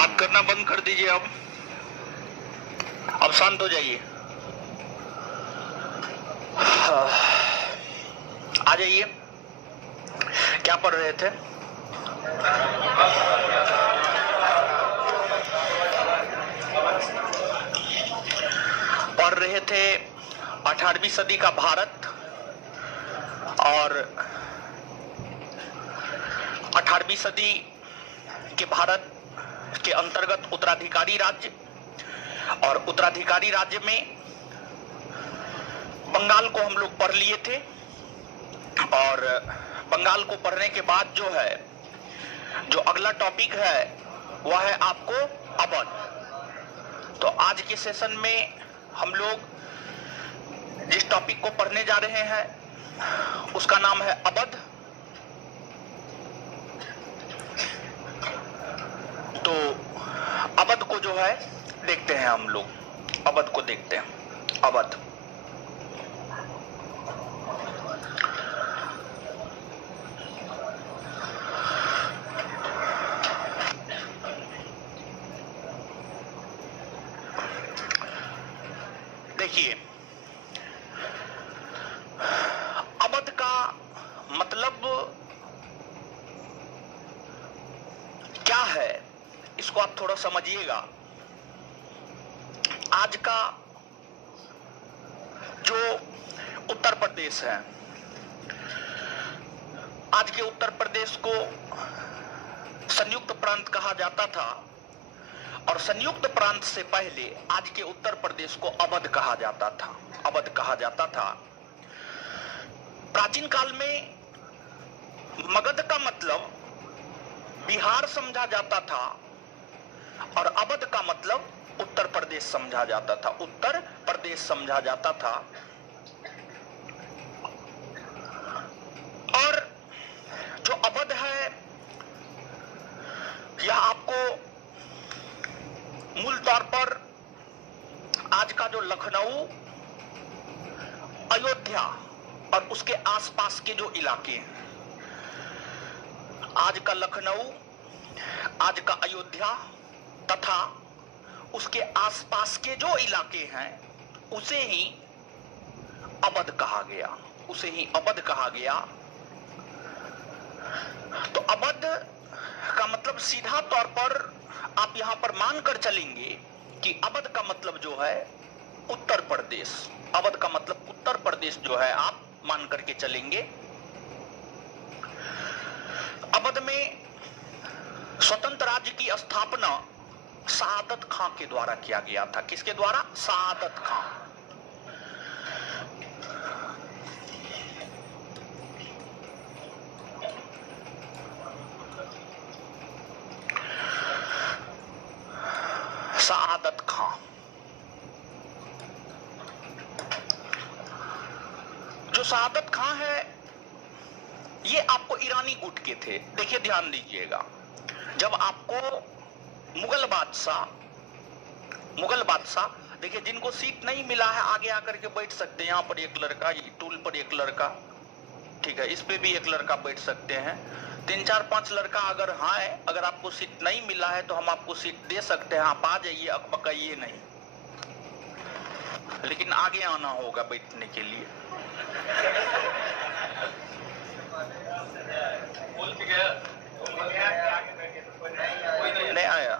बात करना बंद कर दीजिए। अब शांत हो जाइए। आ जाइए। क्या पढ़ रहे थे? पढ़ रहे थे 18वीं सदी का भारत और 18वीं सदी के भारत के अंतर्गत उत्तराधिकारी राज्य, और उत्तराधिकारी राज्य में बंगाल को हम लोग पढ़ लिए थे। और बंगाल को पढ़ने के बाद जो अगला टॉपिक है वह है आपको अवध। तो आज के सेशन में हम लोग जिस टॉपिक को पढ़ने जा रहे हैं उसका नाम है अवध। तो अवध को जो है देखते हैं हम लोग, अवध को देखते हैं। अवध देखिए, अवध का मतलब क्या है इसको आप थोड़ा समझिएगा। आज का जो उत्तर प्रदेश है, आज के उत्तर प्रदेश को संयुक्त प्रांत कहा जाता था, और संयुक्त प्रांत से पहले आज के उत्तर प्रदेश को अवध कहा जाता था। अवध कहा जाता था। प्राचीन काल में मगध का मतलब बिहार समझा जाता था और अवध का मतलब उत्तर प्रदेश समझा जाता था। उत्तर प्रदेश समझा जाता था। और जो अवध है यह आपको मूल तौर पर आज का जो लखनऊ, अयोध्या और उसके आसपास के जो इलाके हैं, आज का लखनऊ, आज का अयोध्या तथा उसके आसपास के जो इलाके हैं उसे ही अवध कहा गया, उसे ही अवध कहा गया। तो अवध का मतलब सीधा तौर पर आप यहां पर मानकर चलेंगे कि अवध का मतलब जो है उत्तर प्रदेश, अवध का मतलब उत्तर प्रदेश जो है आप मान करके चलेंगे। अवध में स्वतंत्र राज्य की स्थापना सआदत खां के द्वारा किया गया था। किसके द्वारा? सआदत खां। सआदत खां। जो सआदत खां है ये आपको ईरानी गुट के थे। देखिए ध्यान दीजिएगा, जब आपको मुगल बादशाह देखिए, जिनको सीट नहीं मिला है आगे आकर के बैठ सकते हैं। यहाँ पर एक लड़का, ये टूल पर एक लड़का, ठीक है, इस पे भी एक लड़का बैठ सकते हैं। 3 4 5 लड़का अगर है, अगर आपको सीट नहीं मिला है तो हम आपको सीट दे सकते हैं। आप आ जाइए, अकबकाइए नहीं, लेकिन आगे आना होगा बैठने के लिए। नहीं आया,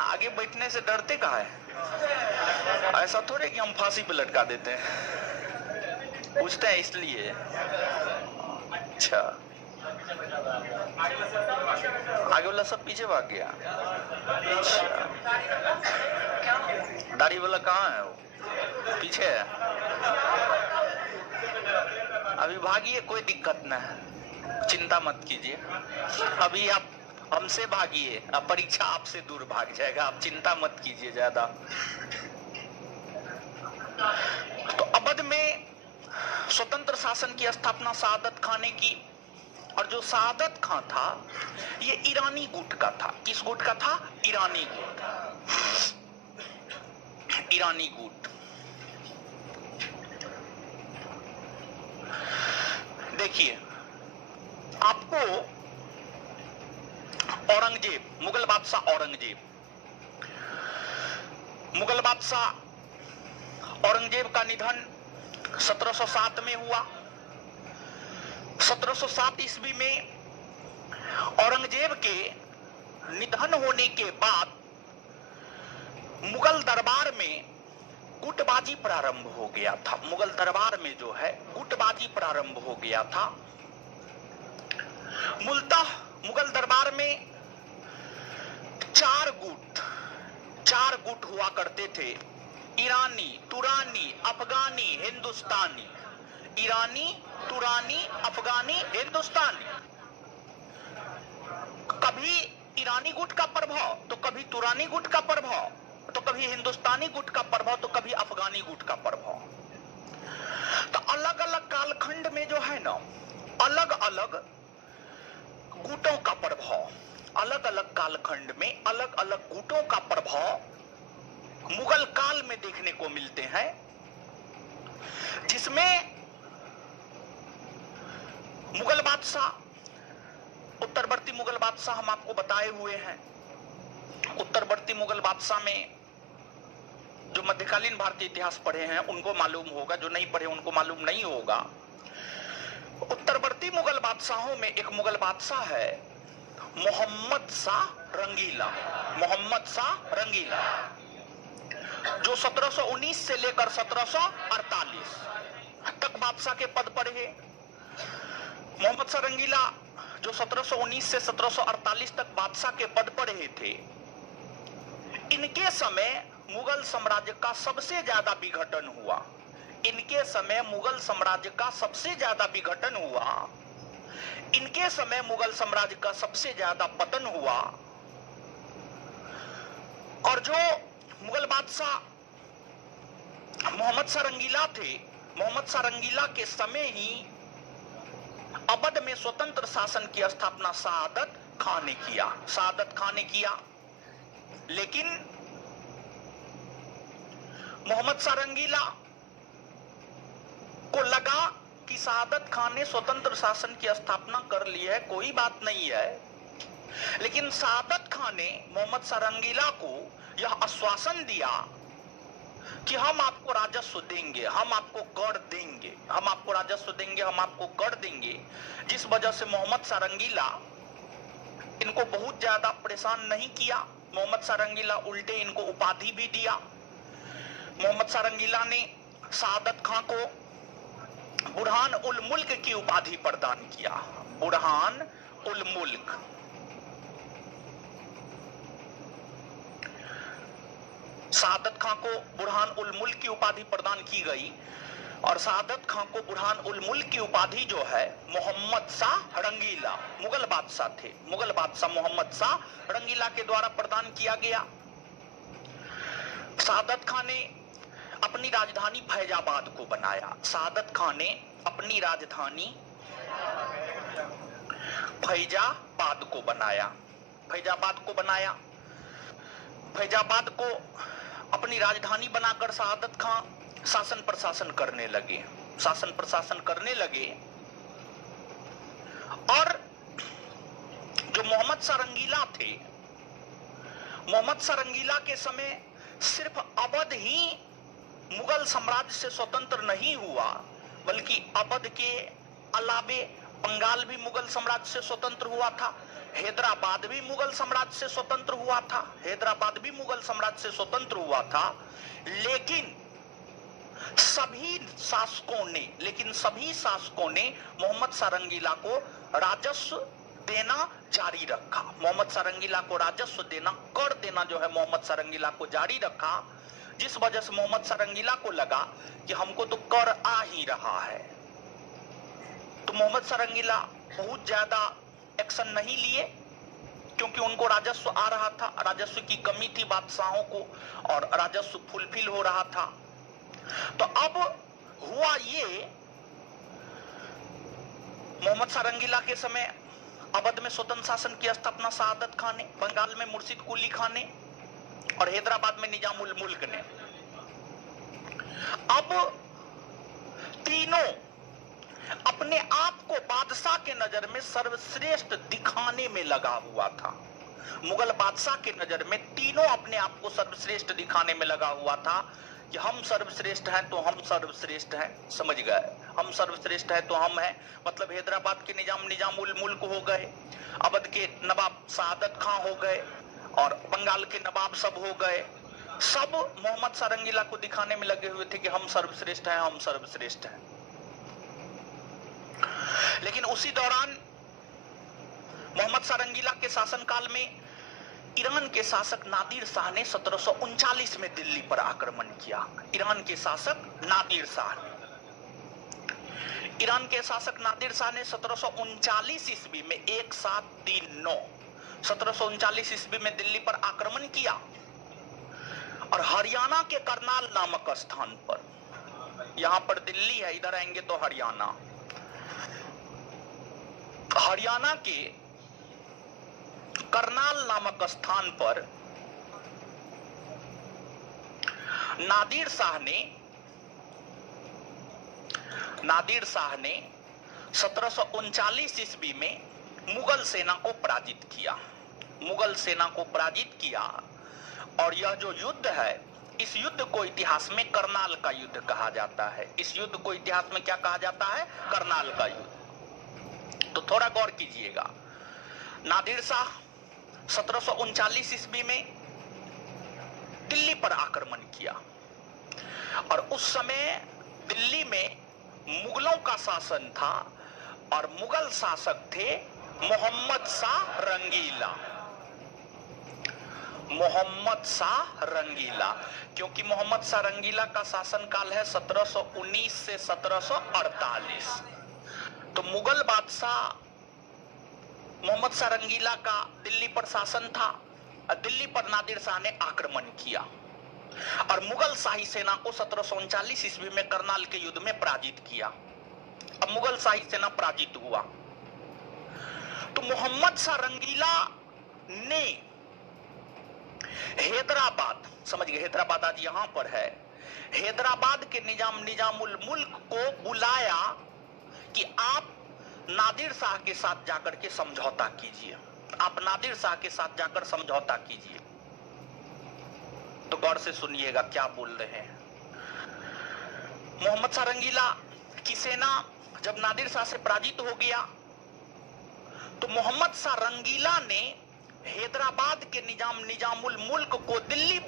आगे बैठने से डरते कहा है? ऐसा थोड़े कि हम फांसी पे लटका देते हैं, पूछते हैं इसलिए। अच्छा, आगे वाला सब पीछे भाग गया। अच्छा, दाढ़ी वाला कहाँ है? वो पीछे है। अभी भागिए, कोई दिक्कत ना है, चिंता मत कीजिए। अभी आप हमसे भागिए, अब परीक्षा आपसे दूर भाग जाएगा। आप चिंता मत कीजिए ज्यादा। तो अवध में स्वतंत्र शासन की स्थापना सआदत खां ने की, और जो सआदत खां था ये ईरानी गुट का था। किस गुट का था? ईरानी गुट। ईरानी गुट। देखिए, आपको औरंगजेब, मुगल बादशाह औरंगजेब। मुगल बादशाह औरंगजेब का निधन 1707 में हुआ। 1707 ईस्वी में औरंगजेब के निधन होने के बाद मुगल दरबार में गुटबाजी प्रारंभ हो गया था। मुगल दरबार में जो है गुटबाजी प्रारंभ हो गया था। मूलतः मुगल दरबार में चार गुट हुआ करते थे। ईरानी, तुरानी, अफगानी, हिंदुस्तानी। ईरानी, तुरानी, अफगानी, हिंदुस्तानी। कभी ईरानी गुट का प्रभाव तो कभी तुरानी गुट का प्रभाव तो कभी हिंदुस्तानी गुट का प्रभाव तो कभी अफगानी गुट का प्रभाव। तो अलग अलग कालखंड में जो है ना अलग अलग गुटों का प्रभाव, अलग अलग कालखंड में अलग अलग गुटों का प्रभाव मुगल काल में देखने को मिलते हैं, जिसमें मुगल बादशाह, उत्तरवर्ती मुगल बादशाह हम आपको बताए हुए हैं। उत्तरवर्ती मुगल बादशाह में जो मध्यकालीन भारतीय इतिहास पढ़े हैं उनको मालूम होगा, जो नहीं पढ़े उनको मालूम नहीं होगा। उत्तरवर्ती मुगल बादशाहों में एक मुगल बादशाह है मोहम्मद शाह रंगीला। मोहम्मद शाह रंगीला जो 1719 से लेकर 1748 तक बादशाह के पद पर है। मोहम्मद शाह रंगीला जो 1719 से 1748 तक बादशाह के पद पर रहे थे, इनके समय मुगल साम्राज्य का सबसे ज्यादा विघटन हुआ। इनके समय मुगल साम्राज्य का सबसे ज्यादा विघटन हुआ। इनके समय मुगल साम्राज्य का सबसे ज्यादा पतन हुआ। और जो मुगल बादशाह मोहम्मद शाह रंगीला थे, मोहम्मद शाह रंगीला के समय ही अवध में स्वतंत्र शासन की स्थापना सआदत खान ने किया। सआदत खान ने किया, लेकिन मोहम्मद शाह रंगीला को लगा कि सआदत खान ने स्वतंत्र शासन की स्थापना कर ली है, कोई बात नहीं है। लेकिन सआदत खान ने मोहम्मद शाह रंगीला को यह आश्वासन दिया कि हम आपको राजस्व देंगे, हम आपको कर देंगे, हम आपको राजस्व देंगे, हम आपको कर देंगे। जिस वजह से मोहम्मद शाह रंगीला इनको बहुत ज्यादा परेशान नहीं किया। मोहम्मद शाह रंगीला उल्टे इनको उपाधि भी दिया। मोहम्मद शाह रंगीला ने सआदत खान को बुरहान उल मुल्क की उपाधि प्रदान किया। बुरहान उल मुल्क। सआदत खान को बुरहान उल मुल्क की उपाधि प्रदान की गई और सआदत खान को बुरहान उल मुल्क की उपाधि जो है मोहम्मद शाह रंगीला, मुगल बादशाह थे, मुगल बादशाह मोहम्मद शाह रंगीला के द्वारा प्रदान किया गया। सआदत खान ने अपनी राजधानी फैजाबाद को बनाया। सआदत खान ने अपनी राजधानी फैजाबाद को बनाया। फैजाबाद को बनाया। फैजाबाद को अपनी राजधानी बनाकर सआदत खान शासन प्रशासन करने लगे। शासन प्रशासन करने लगे और जो मोहम्मद शाह रंगीला थे, मोहम्मद शाह रंगीला के समय सिर्फ अवध ही मुगल साम्राज्य से स्वतंत्र नहीं हुआ, बल्कि अवध के अलावे बंगाल भी मुगल साम्राज्य से स्वतंत्र हुआ था। हैदराबाद भी मुगल साम्राज्य से स्वतंत्र हुआ था। हैदराबाद भी मुगल साम्राज्य से स्वतंत्र हुआ था। लेकिन सभी शासकों ने मोहम्मद शाह रंगीला को राजस्व देना जारी रखा। मोहम्मद शाह रंगीला को राजस्व देना, कर देना जो है मोहम्मद शाह रंगीला को जारी रखा, जिस वजह से मोहम्मद शाह रंगीला को लगा कि हमको तो कर आ ही रहा है। तो मोहम्मद शाह रंगीला बहुत ज्यादा एक्शन नहीं लिए, क्योंकि उनको राजस्व आ रहा था। राजस्व की कमी थी बादशाहों को और राजस्व फुलफिल हो रहा था। तो अब हुआ ये, मोहम्मद शाह रंगीला के समय अवध में स्वतंत्र शासन की स्थापना सआदत खान ने, बंगाल में मुर्शिद कुली खान ने और हैदराबाद में निजामुल मुल्क ने। अब तीनों अपने आप को बादशाह के नजर में सर्वश्रेष्ठ दिखाने में लगा हुआ था। मुगल बादशाह के नजर में तीनों अपने आप को सर्वश्रेष्ठ दिखाने में लगा हुआ था कि हम सर्वश्रेष्ठ हैं तो हम सर्वश्रेष्ठ हैं, समझ गए, हम सर्वश्रेष्ठ हैं तो हम हैं। मतलब हैदराबाद के निजामुल मुल्क हो गए, अवध के नवाब सआदत खां हो गए और बंगाल के नवाब सब हो गए, सब मोहम्मद शाह रंगीला को दिखाने में लगे हुए थे कि हम सर्वश्रेष्ठ हैं, हम सर्वश्रेष्ठ हैं। लेकिन उसी दौरान मोहम्मद शाह रंगीला के शासनकाल में ईरान के शासक नादिर शाह ने 1739 में दिल्ली पर आक्रमण किया। ईरान के शासक नादिर शाह ने 1739 ईस्वी में 1739 ईस्वी में दिल्ली पर आक्रमण किया और हरियाणा के करनाल नामक स्थान पर, यहां पर दिल्ली है, इधर आएंगे तो हरियाणा के करनाल नामक स्थान पर नादिर शाह ने 1739 ईस्वी में मुगल सेना को पराजित किया और यह जो युद्ध है, इस युद्ध को इतिहास में करनाल का युद्ध कहा जाता है। इस युद्ध को इतिहास में क्या कहा जाता है? करनाल का युद्ध। तो थोड़ा गौर कीजिएगा, नादिर शाह 1739 ईस्वी में दिल्ली पर आक्रमण किया और उस समय दिल्ली में मुगलों का शासन था और मुगल शासक थे मोहम्मद शाह रंगीला, क्योंकि मोहम्मद शाह रंगीला का शासन काल है 1719 से 1748। तो मुगल बादशाह मोहम्मद शाह रंगीला का दिल्ली पर शासन था और दिल्ली पर नादिर शाह ने आक्रमण किया और मुगल शाही सेना को 1739 ईस्वी में करनाल के युद्ध में पराजित किया। अब मुगल शाही सेना पराजित हुआ तो मोहम्मद शाह रंगीला ने हैदराबाद, समझ गए, हैदराबाद आज यहां पर है, हैदराबाद के निजामुल मुल्क को बुलाया कि आप नादिर शाह के साथ जाकर के समझौता कीजिए, आप नादिर शाह के साथ जाकर समझौता कीजिए। तो गौर से सुनिएगा क्या बोल रहे हैं। मोहम्मद शाह रंगीला की सेना जब नादिर शाह से पराजित हो गया तो मोहम्मद शाह रंगीला ने हैदराबाद के निजामुल मुल्क को दिल्ली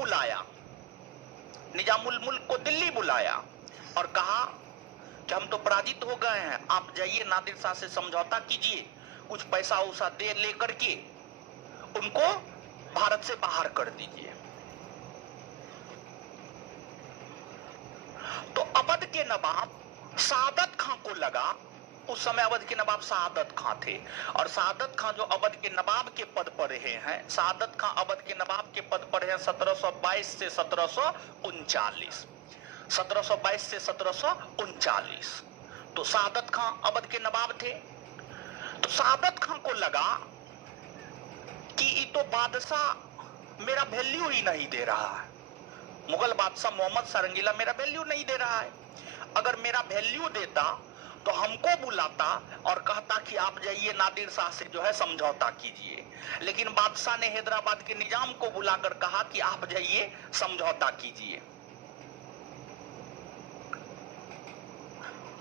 बुलाया और कहा कि हम तो पराजित हो गए हैं, आप जाइए नादिर शाह से समझौता कीजिए, कुछ पैसा उसा दे लेकर के उनको भारत से बाहर कर दीजिए। तो अवध के नवाब सआदत खां को लगा, उस समय अवध के नवाब सआदत खां थे और सआदत खां जो अवध के नवाब के पद पर रहे हैं, सआदत खां अवध के नवाब के पद पर हैं 1722 से 1739, 1722 से 1739। तो सआदत खां अवध के नवाब थे। तो सआदत खां को लगा कि ये तो बादशाह मेरा वैल्यू ही नहीं दे रहा है, मुगल बादशाह मोहम्मद शाह रंगीला मेरा वैल्यू नहीं दे रहा है। अगर मेरा वैल्यू देता तो हमको बुलाता और कहता कि आप जाइए नादिर शाह से जो है समझौता कीजिए, लेकिन बादशाह ने हैदराबाद के निजाम को बुलाकर कहा कि आप जाइए समझौता कीजिए।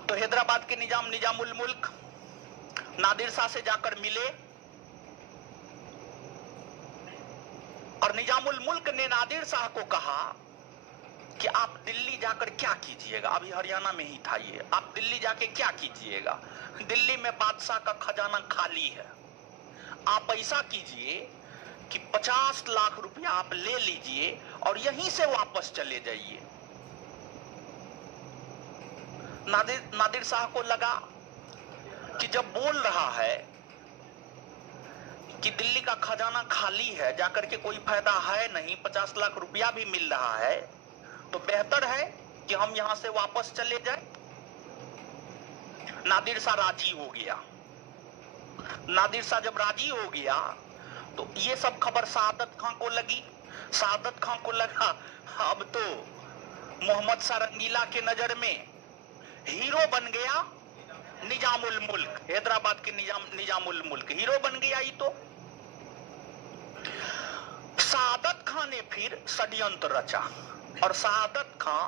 तो हैदराबाद के निजामुल मुल्क नादिर शाह से जाकर मिले और निजामुल मुल्क ने नादिर शाह को कहा कि आप दिल्ली जाकर क्या कीजिएगा, अभी हरियाणा में ही था ये, आप दिल्ली जाके क्या कीजिएगा, दिल्ली में बादशाह का खजाना खाली है, आप ऐसा कीजिए कि 50 लाख रुपया आप ले लीजिए और यहीं से वापस चले जाइए। नादिर शाह को लगा कि जब बोल रहा है कि दिल्ली का खजाना खाली है, जाकर के कोई फायदा है नहीं, 50 लाख रुपया भी मिल रहा है, तो बेहतर है कि हम यहां से वापस चले जाएं। नादिर शाह राजी हो गया। नादिर शाह जब राजी हो गया तो ये सब खबर सआदत खां को लगी। सआदत खां को लगा अब तो मोहम्मद शाह रंगीला के नजर में हीरो बन गया निजामुल मुल्क, हैदराबाद के निजामुल मुल्क हीरो बन गया। ही तो ने फिर षड्यंत्र रचा और शहादत खां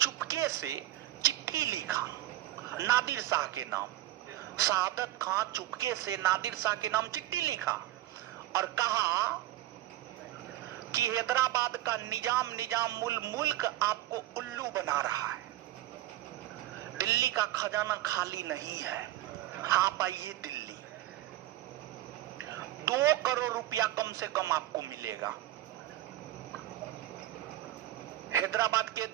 चुपके से चिट्ठी लिखा नादिर शाह के नाम। शहादत खां चुपके से नादिर शाह के नाम चिट्ठी लिखा और कहा कि हैदराबाद का निजाम मुल्क आपको उल्लू बना रहा है, दिल्ली का खजाना खाली नहीं है, आप आइए दिल्ली, 2 करोड़ रुपया कम से कम आपको मिलेगा। हैदराबाद के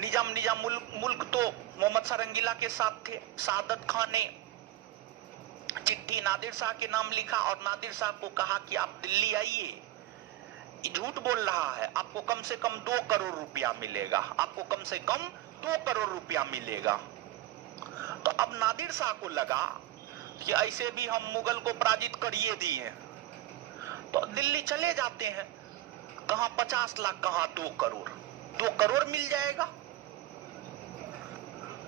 निजाम मुल्क तो मोहम्मद शाह रंगीला के साथ थे। शहादत खां ने चिट्ठी नादिर शाह के नाम लिखा और नादिर शाह को कहा कि आप दिल्ली आइए, झूठ बोल रहा है, आपको कम से कम 2 करोड़ रुपया मिलेगा, आपको कम से कम 2 करोड़ रुपया मिलेगा। तो अब नादिर शाह को लगा कि ऐसे भी हम मुगल को पराजित करिए दिए, तो दिल्ली चले जाते हैं, कहां 50 लाख कहां 2 करोड़, 2 करोड़ मिल जाएगा।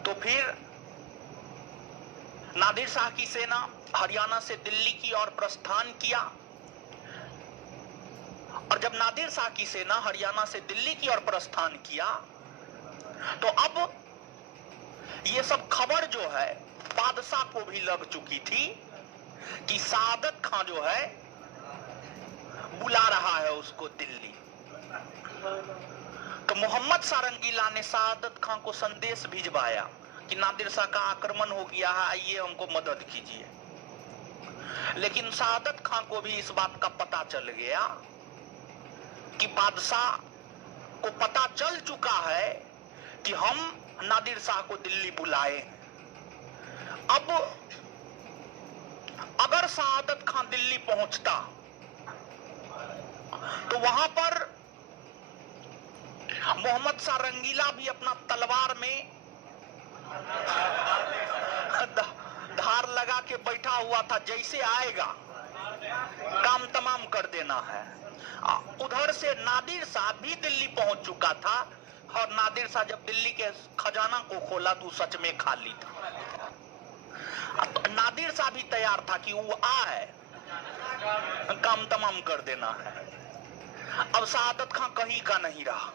तो फिर नादिर शाह की सेना हरियाणा से दिल्ली की ओर प्रस्थान किया और जब नादिर शाह की सेना हरियाणा से दिल्ली की ओर प्रस्थान किया तो अब ये सब खबर जो है बादशाह को भी लग चुकी थी कि शहादत खां जो है बुला रहा है उसको दिल्ली। तो मोहम्मद शाह रंगीला ने शहादत खां को संदेश भिजवाया कि नादिर शाह का आक्रमण हो गया है, आइए हमको मदद कीजिए। लेकिन शहादत खां को भी इस बात का पता चल गया कि बादशाह को पता चल चुका है कि हम नादिर शाह को दिल्ली बुलाए। अब अगर शहादत खां दिल्ली पहुंचता तो वहां पर मोहम्मद शाह रंगीला भी अपना तलवार में धार लगा के बैठा हुआ था, जैसे आएगा काम तमाम कर देना है। उधर से नादिर शाह भी दिल्ली पहुंच चुका था और नादिर शाह जब दिल्ली के खजाना को खोला तो सच में खाली था। नादिर शाह भी तैयार था कि वो आए, काम तमाम कर देना है। अब शहादत खां कहीं का नहीं रहा,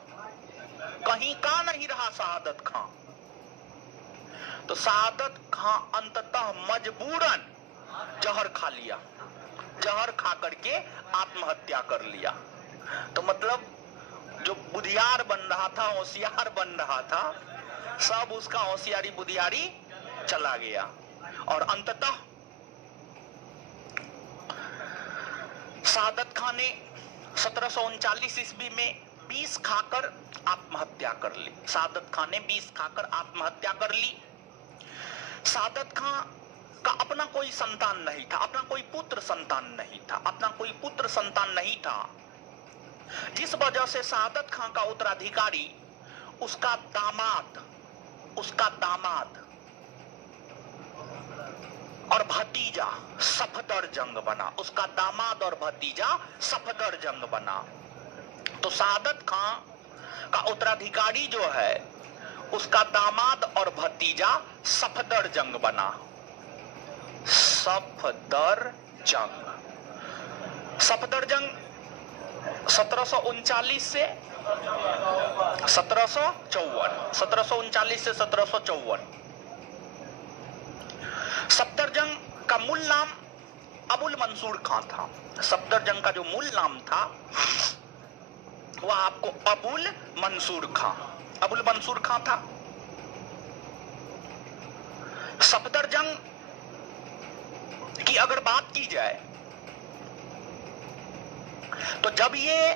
कहीं का नहीं रहा शहादत खां। तो शहादत खां अंततः मजबूरन जहर खा लिया, जहर खा करके आत्महत्या कर लिया। तो मतलब जो बुधियार बन रहा था, होशियार बन रहा था, सब उसका होशियारी बुधियारी चला गया और अंततः शहादत खां ने 1739 ईस्वी में 20 खाकर आत्महत्या कर ली। शहादत खां ने 20 खाकर आत्महत्या कर ली। शहादत खां का अपना कोई संतान नहीं था, अपना कोई पुत्र संतान नहीं था, अपना कोई पुत्र संतान नहीं था, जिस वजह से शहादत खां का उत्तराधिकारी उसका दामाद और भतीजा सफदरजंग बना। उसका दामाद और भतीजा सफदरजंग बना। तो शहादत खां का उत्तराधिकारी जो है उसका दामाद और भतीजा सफदरजंग बना। सफदरजंग 1739 से 1754। सफदरजंग का मूल नाम अबुल मंसूर खां था। सफदरजंग का जो मूल नाम था वह आपको अबुल मंसूर खां था। सफदरजंग की अगर बात की जाए तो जब ये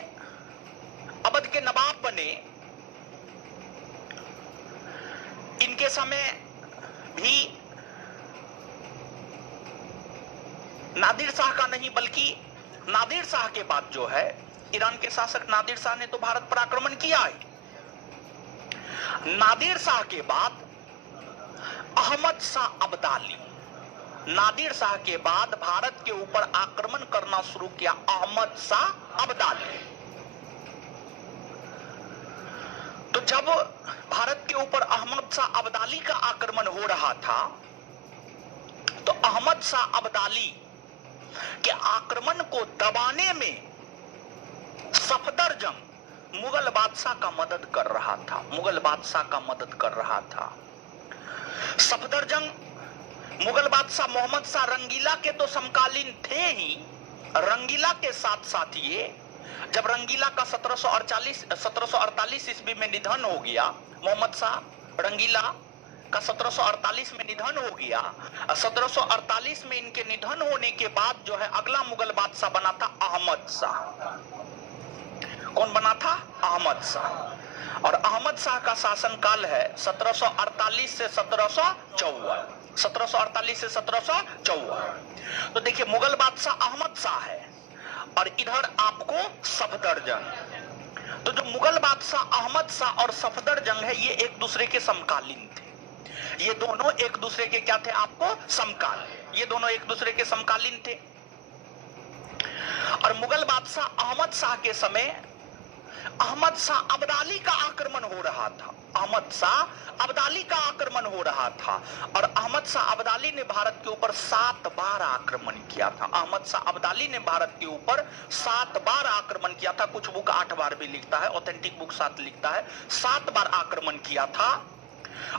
अवध के नवाब बने, इनके समय भी नादिर शाह का नहीं बल्कि नादिर शाह के बाद जो है ईरान के शासक नादिर शाह ने तो भारत पर आक्रमण किया है। नादिर शाह के बाद अहमद शाह अब्दाली, नादिर शाह के बाद भारत के ऊपर आक्रमण करना शुरू किया अहमद शाह अब्दाली। तो जब भारत के ऊपर अहमद शाह अब्दाली का आक्रमण हो रहा था तो अहमद शाह अब्दाली के आक्रमण को दबाने में सफदरजंग मुगल बादशाह का मदद कर रहा था, मुगल बादशाह का मदद कर रहा था। सफदरजंग मुगल बादशाह मोहम्मद शाह रंगीला के तो समकालीन थे ही, रंगीला के साथ साथ ये जब रंगीला का 1748 ईस्वी में निधन हो गया, मोहम्मद शाह रंगीला का 1748 में निधन हो गया। 1748 में इनके निधन होने के बाद जो है अगला मुगल बादशाह बना था अहमद शाह। कौन बना था? अहमद शाह। और अहमद शाह का शासनकाल है 1748 से 1754, 1748 से 1754। तो देखिए मुगल बादशाह अहमद शाह है और इधर आपको सफदरजंग। तो जो मुगल बादशाह अहमद शाह और सफदरजंग है ये एक दूसरे के समकालीन थे। ये दोनों एक दूसरे के क्या थे? आपको समकाल। ये दोनों एक दूसरे के समकालीन थे। और मुगल बादशाह अहमद शाह के समय अहमद शाह अब्दाली का आक्रमण हो रहा था। अहमद शाह अब्दाली का आक्रमण हो रहा था और अहमद शाह अब्दाली ने भारत के ऊपर 7 बार आक्रमण किया था। अहमद शाह अब्दाली ने भारत के ऊपर 7 बार आक्रमण किया था। कुछ बुक 8 बार भी लिखता है, ऑथेंटिक बुक 7 लिखता है। 7 बार आक्रमण किया था।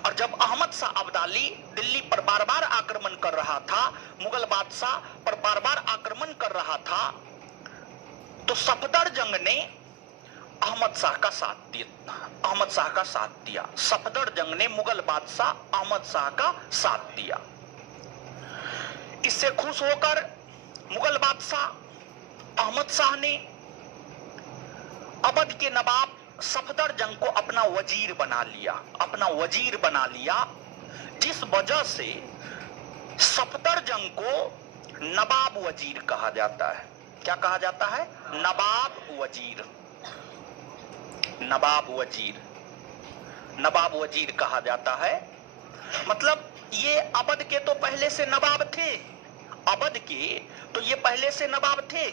और जब अहमद शाह अब्दाली दिल्ली पर बार बार आक्रमण कर रहा था, मुगल बादशाह पर बार बार आक्रमण कर रहा था, तो सफदरजंग ने अहमद शाह का साथ दिया। अहमद शाह का साथ दिया। सफदरजंग ने मुगल बादशाह अहमद शाह का साथ दिया। इससे खुश होकर मुगल बादशाह अहमद शाह ने अवध के नवाब सफदरजंग को अपना वजीर बना लिया, अपना वजीर बना लिया, जिस वजह से सफदरजंग को नवाब वजीर कहा जाता है। क्या कहा जाता है? नवाब वजीर। नवाब वजीर, नवाब वजीर कहा जाता है। मतलब ये अवध के तो पहले से नवाब थे, अवध के तो ये पहले से नवाब थे,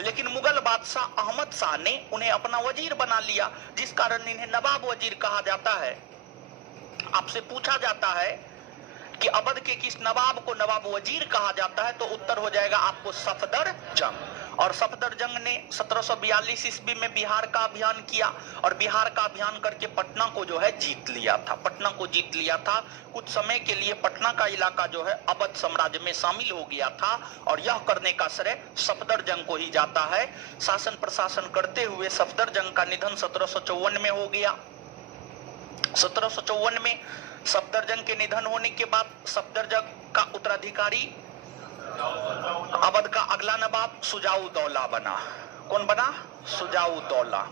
लेकिन मुगल बादशाह अहमद शाह ने उन्हें अपना वजीर बना लिया, जिस कारण इन्हें नवाब वजीर कहा जाता है। आपसे पूछा जाता है कि अवध के किस नवाब को नवाब वजीर कहा जाता है, तो उत्तर हो जाएगा आपको सफदरजंग। और सफदरजंग ने 1742 ईस्वी में बिहार का अभियान किया और बिहार का अभियान करके पटना को जो है जीत लिया था। पटना को जीत लिया था। कुछ समय के लिए पटना का इलाका जो है अवध साम्राज्य में शामिल हो गया था और यह करने का श्रेय सफदरजंग को ही जाता है। शासन प्रशासन करते हुए सफदरजंग का निधन 1754 में हो गया। 1754 में सफदरजंग के निधन होने के बाद सफदरजंग का उत्तराधिकारी अवध का अगला नवाब शुजाउद्दौला बना। कौन बना? शुजाउद्दौला।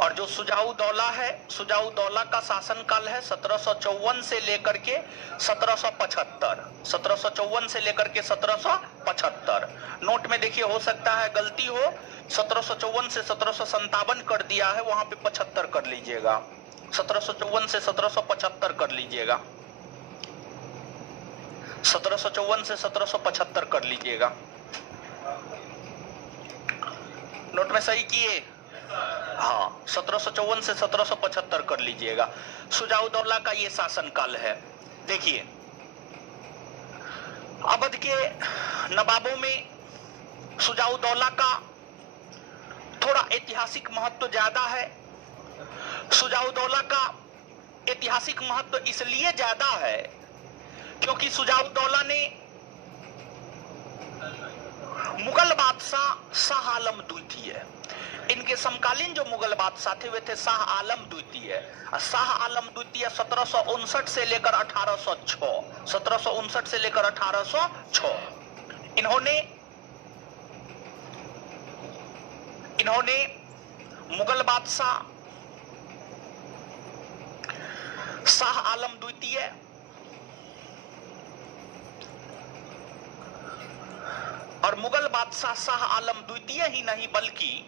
और जो शुजाउद्दौला है, शुजाउद्दौला का शासनकाल है 1754 से लेकर के 1775। 1754 से लेकर के 1775। नोट में देखिए, हो सकता है गलती हो, 1754 से 1757 कर दिया है, वहां पे 75 कर लीजिएगा। 1754 से 1775 कर लीजिएगा। 1754 से 1775 कर लीजिएगा। नोट में सही किए? हाँ, 1754 से 1775 कर लीजिएगा। शुजाउद्दौला का ये शासनकाल है। देखिए, अवध के नवाबों में शुजाउद्दौला का थोड़ा ऐतिहासिक महत्व ज्यादा है। शुजाउद्दौला का ऐतिहासिक महत्व इसलिए ज्यादा है क्योंकि शुजाउद्दौला ने मुगल बादशाह शाह आलम द्वितीय, इनके समकालीन जो मुगल बादशाह थे वे थे शाह आलम द्वितीय। शाह आलम द्वितीय 1759 से लेकर 1806, 1759 से लेकर 1806 इन्होंने मुगल बादशाह शाह आलम द्वितीय और मुगल बादशाह शाह आलम द्वितीय ही नहीं बल्कि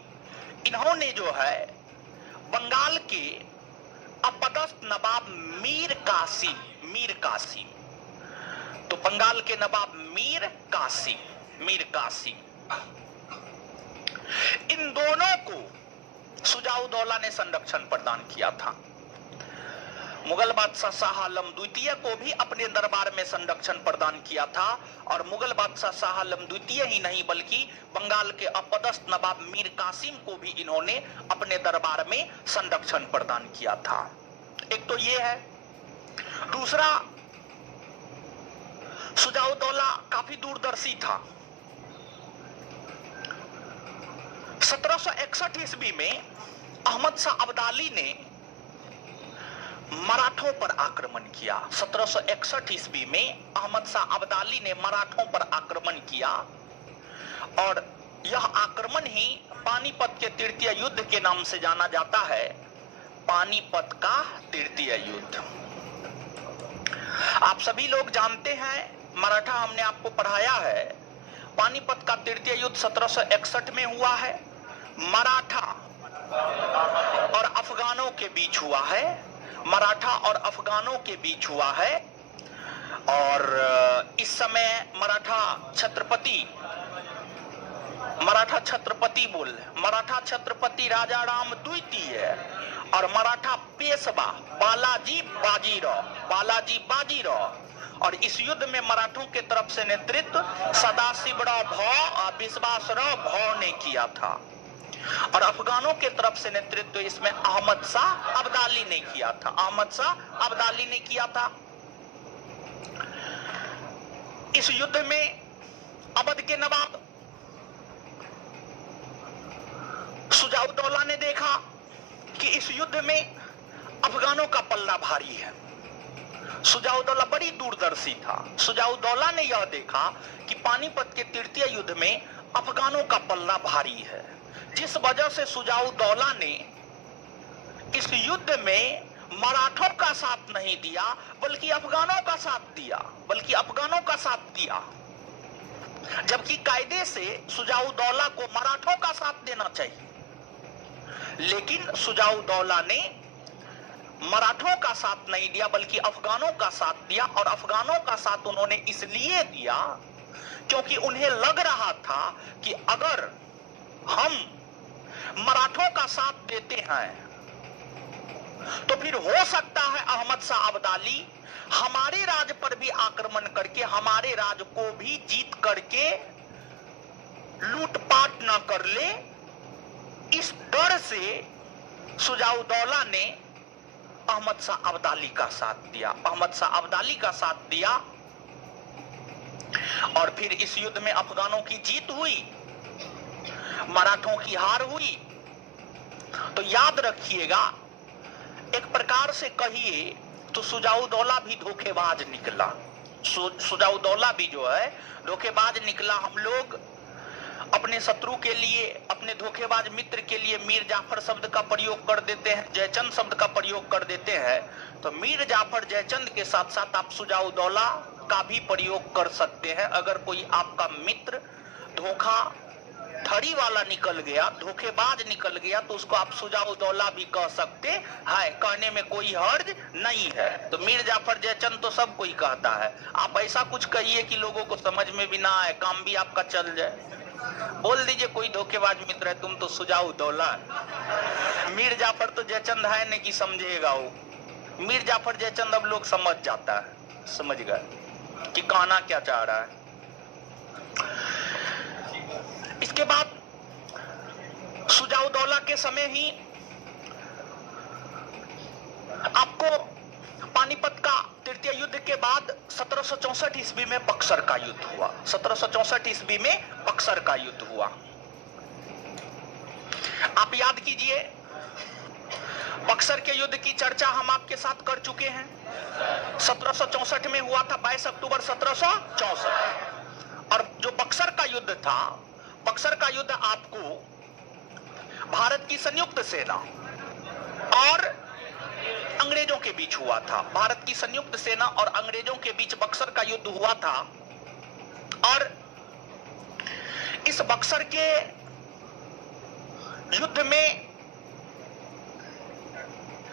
इन्होंने जो है बंगाल के अपदस्थ नवाब मीर कासिम, तो बंगाल के नवाब मीर कासिम, इन दोनों को शुजाउद्दौला ने संरक्षण प्रदान किया था। मुगल बादशाह शाह आलम द्वितीय को भी अपने दरबार में संरक्षण प्रदान किया था। और मुगल बादशाह शाह आलम द्वितीय ही नहीं बल्कि बंगाल के अपदस्थ नवाब मीर कासिम को भी इन्होंने अपने दरबार में संरक्षण प्रदान किया था। एक तो ये है। दूसरा, सुजाउद्दौला काफी दूरदर्शी था। 1761 ईस्वी में अहमद शाह अब्दाली ने मराठों पर आक्रमण किया। 1761 ईस्वी में अहमद शाह अब्दाली ने मराठों पर आक्रमण किया और यह आक्रमण ही पानीपत के तृतीय युद्ध के नाम से जाना जाता है। पानीपत का तृतीय युद्ध आप सभी लोग जानते हैं, मराठा हमने आपको पढ़ाया है। पानीपत का तृतीय युद्ध 1761 में हुआ है। मराठा और अफगानों के बीच हुआ है। मराठा और अफगानों के बीच हुआ है। और इस समय मराठा छत्रपति राजाराम द्वितीय और मराठा पेशवा बालाजी बाजीराव। और इस युद्ध में मराठों के तरफ से नेतृत्व सदाशिवराव भाव और विश्वासराव भाव ने किया था और अफगानों के तरफ से नेतृत्व इसमें अहमद शाह अब्दाली ने किया था। इस युद्ध में अवध के नवाब सुजाउद्दौला ने देखा कि इस युद्ध में अफगानों का पल्ला भारी है। सुजाउद्दौला बड़ी दूरदर्शी था। सुजाउद्दौला ने यह देखा कि पानीपत के तृतीय युद्ध में अफगानों का पल्ला भारी है, जिस वजह से सुजाउद्दौला ने इस युद्ध में मराठों का साथ नहीं दिया बल्कि अफगानों का साथ दिया। जबकि कायदे से सुजाउद्दौला को मराठों का साथ देना चाहिए, लेकिन सुजाउद्दौला ने मराठों का साथ नहीं दिया बल्कि अफगानों का साथ दिया। और अफगानों का साथ उन्होंने इसलिए दिया क्योंकि उन्हें लग रहा था कि अगर हम मराठों का साथ देते हैं तो फिर हो सकता है अहमद शाह अब्दाली हमारे राज पर भी आक्रमण करके हमारे राज को भी जीत करके लूटपाट ना कर ले। इस डर से सुजाउद्दौला ने अहमद शाह अब्दाली का साथ दिया और फिर इस युद्ध में अफगानों की जीत हुई, मराठों की हार हुई। तो याद रखिएगा, एक प्रकार से कहिए तो सुजाउद्दौला भी धोखेबाज निकला। सुजाउद्दौला भी जो है धोखेबाज निकला। हम लोग अपने शत्रु के लिए, अपने धोखेबाज मित्र के लिए मीर जाफर शब्द का प्रयोग कर देते हैं, जयचंद शब्द का प्रयोग कर देते हैं। तो मीर जाफर जयचंद के साथ साथ आप सुजाउद्दौला का भी प्रयोग कर सकते हैं। अगर कोई आपका मित्र धोखाधड़ी वाला निकल गया, धोखेबाज निकल गया, तो उसको आप सुजाउद्दौला भी कह सकते हैं। कहने में कोई हर्ज नहीं है। तो मीर जाफर जयचंद तो सब कोई कहता है। आप ऐसा कुछ कहिए कि लोगों को समझ में भी ना आए, काम भी आपका चल जाए। बोल दीजिए कोई धोखेबाज मित्र है, तुम तो सुजाउद्दौला है। मीर जाफर तो जयचंद है नहीं कि समझेगा वो। मीर जाफर जयचंद अब लोग समझ जाता है, समझ गए कि कहना क्या चाह रहा है। इसके बाद सुजाउद्दौला के समय ही आपको पानीपत का तृतीय युद्ध के बाद 1764 ईस्वी में बक्सर का युद्ध हुआ। 1764 ईस्वी में बक्सर का युद्ध हुआ। आप याद कीजिए, बक्सर के युद्ध की चर्चा हम आपके साथ कर चुके हैं। 1764 में हुआ था, 22 अक्टूबर 1764। और जो बक्सर का युद्ध था, बक्सर का युद्ध आपको भारत की संयुक्त सेना और अंग्रेजों के बीच हुआ था। भारत की संयुक्त सेना और अंग्रेजों के बीच बक्सर का युद्ध हुआ था। और इस बक्सर के युद्ध में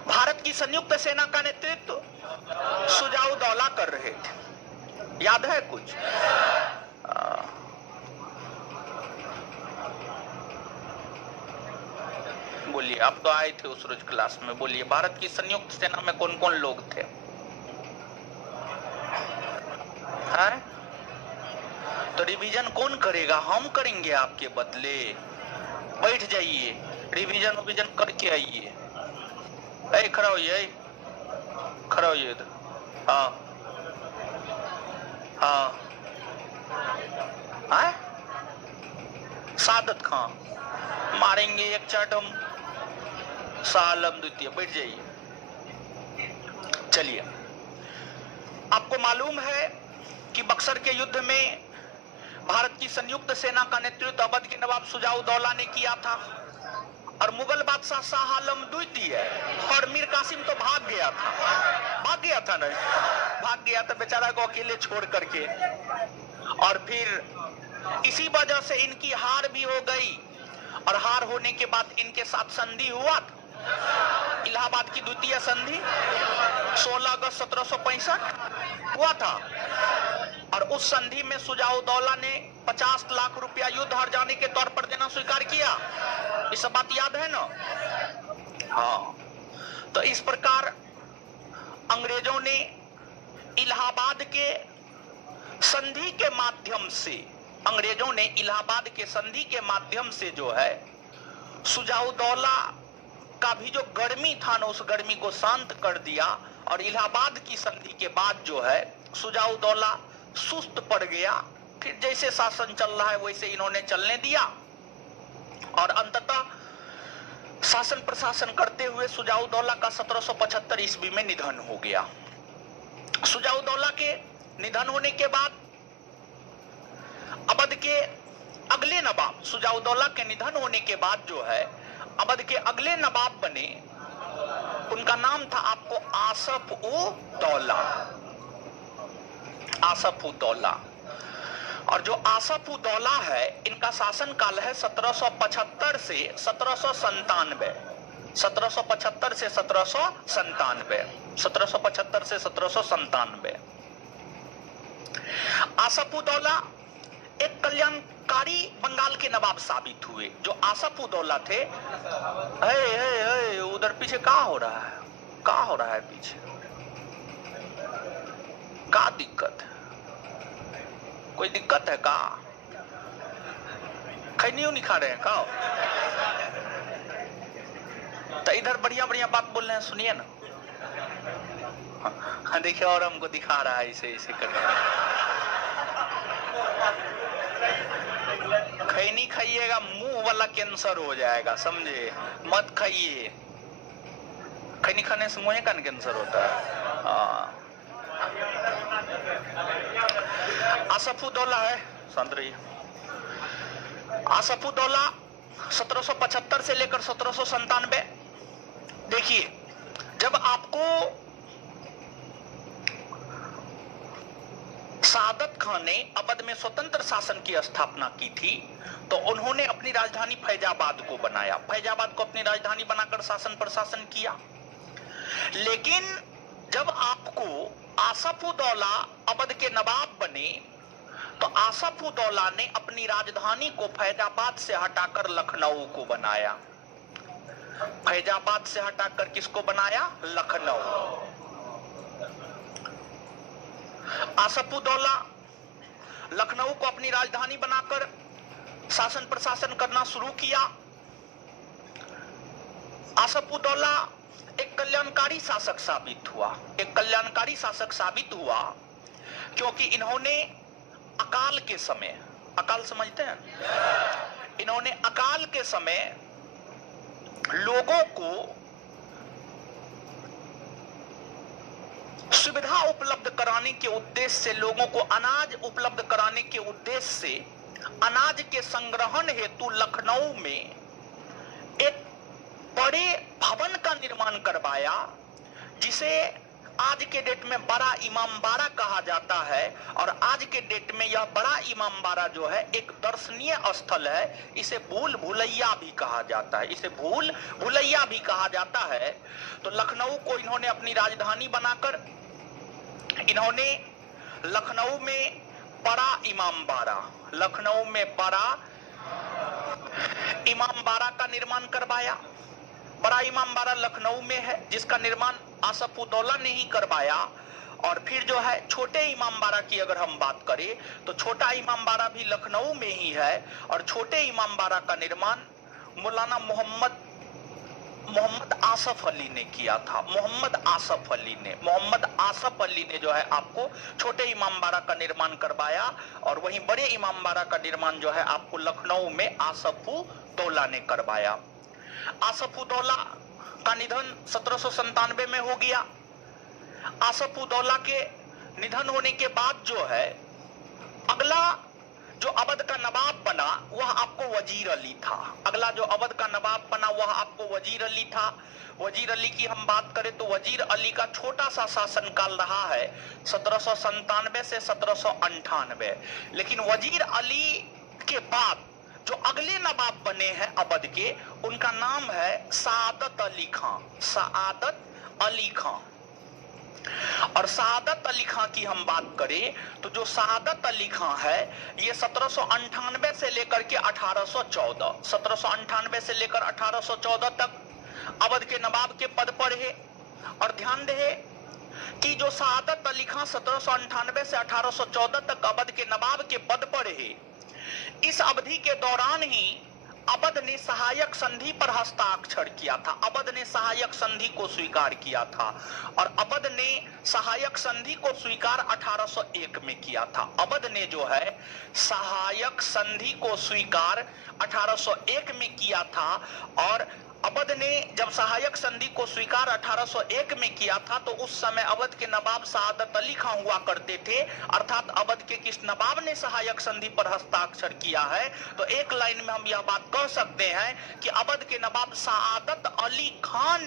भारत की संयुक्त सेना का नेतृत्व सुजाउद्दौला कर रहे थे। याद है कुछ? बोलिए। बोलिए, आप तो आए थे उस रोज क्लास में, बोलिए भारत की संयुक्त सेना में कौन कौन लोग थे? हैं? तो रिवीजन कौन करेगा? हम करेंगे आपके बदले। बैठ जाइए, रिवीजन करके आइए। खड़ा होइए, खड़ा होइए इधर। हाँ हाँ हाँ, सादत खां मारेंगे एक चाट हम, सालम द्वितीय। बैठ जाइए। चलिए, आपको मालूम है कि बक्सर के युद्ध में भारत की संयुक्त सेना का नेतृत्व अवध के नवाब शुजाउद्दौला ने किया था, और मुगल बादशाह शाह आलम द्वितीय और मीर कासिम तो भाग गया था नहीं, भाग गया था बेचारा को अकेले छोड़ करके। और फिर इसी वजह से इनकी हार भी हो गई, और हार होने के बाद इनके साथ संधि हुआ था, इलाहाबाद की द्वितीय संधि 16 अगस्त 1765 हुआ था। और उस संधि में शुजाउद्दौला ने 50 लाख रुपया युद्ध हार जाने के तौर पर देना स्वीकार किया। ये सब बात याद है ना? हाँ, तो इस प्रकार अंग्रेजों ने इलाहाबाद के संधि के माध्यम से, अंग्रेजों ने इलाहाबाद के संधि के माध्यम से जो है शुजाउद्दौला का भी जो गर्मी था ना, उस गर्मी को शांत कर दिया। और इलाहाबाद की संधि के बाद जो है शुजाउद्दौला सुस्त पड़ गया, फिर जैसे शासन चल रहा है वैसे इन्होंने चलने दिया, और अंततः शासन प्रशासन करते हुए शुजाउद्दौला का 1775 ईस्वी में निधन हो गया। शुजाउद्दौला के निधन होने के बाद अवध के अगले नवाब, शुजाउद्दौला के निधन होने के बाद जो है अवध के अगले नवाब बने, उनका नाम था आपको आसफ-उद-दौला। आसफ-उद-दौला। और जो आसफ-उद-दौला है, इनका शासन काल है 1775 से 1797। 1775 से 1797, 1775 से 1797। आसफ-उद-दौला एक कल्याणकारी बंगाल के नवाब साबित हुए। जो आसफ-उद-दौला थे, उधर पीछे क्या हो रहा है? क्या हो रहा है पीछे? क्या दिक्कत है? कोई दिक्कत है का? खैनियों नहीं खा रहे हैं का? तो इधर बढ़िया बढ़िया बात बोल रहे हैं, सुनिए ना। हाँ, देखिए, और हमको दिखा रहा है इसे करके। खैनी खाइएगा, मुंह वाला कैंसर हो जाएगा, समझे? मत खाइए। खैनी खाने से मुंह का कैंसर होता है। आसफ-उद-दौला है, शांत रहिए। आसफ-उद-दौला 1775 से लेकर 1797। देखिए, जब आपको सादत खान ने अवध में स्वतंत्र शासन की स्थापना की थी, तो उन्होंने अपनी राजधानी फैजाबाद को बनाया, फैजाबाद को अपनी राजधानी बनाकर शासन प्रशासन किया। लेकिन जब आपको आसफ-उद-दौला अवध के नवाब बने, तो आसफ-उद-दौला ने अपनी राजधानी को फैजाबाद से हटाकर लखनऊ को बनाया। फैजाबाद से हटाकर किसको बनाया? लखनऊ। आसफ-उद-दौला लखनऊ को अपनी राजधानी बनाकर शासन प्रशासन करना शुरू किया। आसफ-उद-दौला एक कल्याणकारी शासक साबित हुआ। एक कल्याणकारी शासक साबित हुआ क्योंकि इन्होंने अकाल के समय, अकाल समझते हैं? इन्होंने अकाल के समय लोगों को सुविधा उपलब्ध कराने के उद्देश्य से, लोगों को अनाज उपलब्ध कराने के उद्देश्य से अनाज के संग्रहण हेतु लखनऊ में एक बड़े भवन का निर्माण करवाया, जिसे आज के डेट में बड़ा इमामबाड़ा कहा जाता है। और आज के डेट में यह बड़ा इमामबाड़ा जो है एक दर्शनीय स्थल है। इसे भूल भुलैया भी कहा जाता है, इसे भूल भुलैया भी कहा जाता है। तो लखनऊ को इन्होंने अपनी राजधानी बनाकर इन्होंने लखनऊ में बड़ा इमामबाड़ा, लखनऊ में बड़ा इमामबाड़ा का निर्माण करवाया। बड़ा इमामबाड़ा लखनऊ में है जिसका निर्माण आसफउद्दौला ने ही करवाया। और फिर जो है छोटे इमामबाड़ा की अगर हम बात करें तो छोटा इमामबाड़ा भी लखनऊ में ही है और छोटे इमामबाड़ा का निर्माण मौलाना मोहम्मद आसफ अली ने किया था। मोहम्मद आसफ अली ने जो है आपको छोटे इमामबाड़ा का निर्माण करवाया और वहीं बड़े इमामबाड़ा का निर्माण जो है आपको लखनऊ में आसफउद्दौला ने करवाया। आसफउद्दौला का निधन 1797 में हो गया। आसफउद्दौला के निधन होने के बाद जो है अगला जो अवध का नवाब बना वह आपको वजीर अली था। अगला जो अवध का नवाब बना वह आपको वजीर अली था। वजीर अली की हम बात करें तो वजीर अली का छोटा सा शासनकाल रहा है 1797 से 1798। लेकिन वजीर अली के बाद जो अगले नवाब बने हैं अवध के उनका नाम है सआदत अली खां। और सआदत अली खां की हम बात करें तो जो सआदत अली खां है ये 1798 से लेकर के 1798 से लेकर 1814 तक अवध के नवाब के पद पर है। और ध्यान रहे कि जो सआदत अली खां 1798 से 1814 तक अवध के नवाब के पद पर है, इस अवधि के दौरान ही अवध ने सहायक संधि पर हस्ताक्षर किया था। अवध ने सहायक संधि को स्वीकार किया था और अवध ने सहायक संधि को स्वीकार 1801 में किया था। अवध ने जो है सहायक संधि को स्वीकार 1801 में किया था और अवध ने जब सहायक संधि को स्वीकार 1801 में किया था तो उस समय अवध के नवाब सआदत अली खां हुआ करते थे। अर्थात अवध के किस नवाब ने सहायक संधि पर हस्ताक्षर किया है तो एक लाइन में हम यह बात कह सकते हैं कि अवध के नवाब सआदत अली खां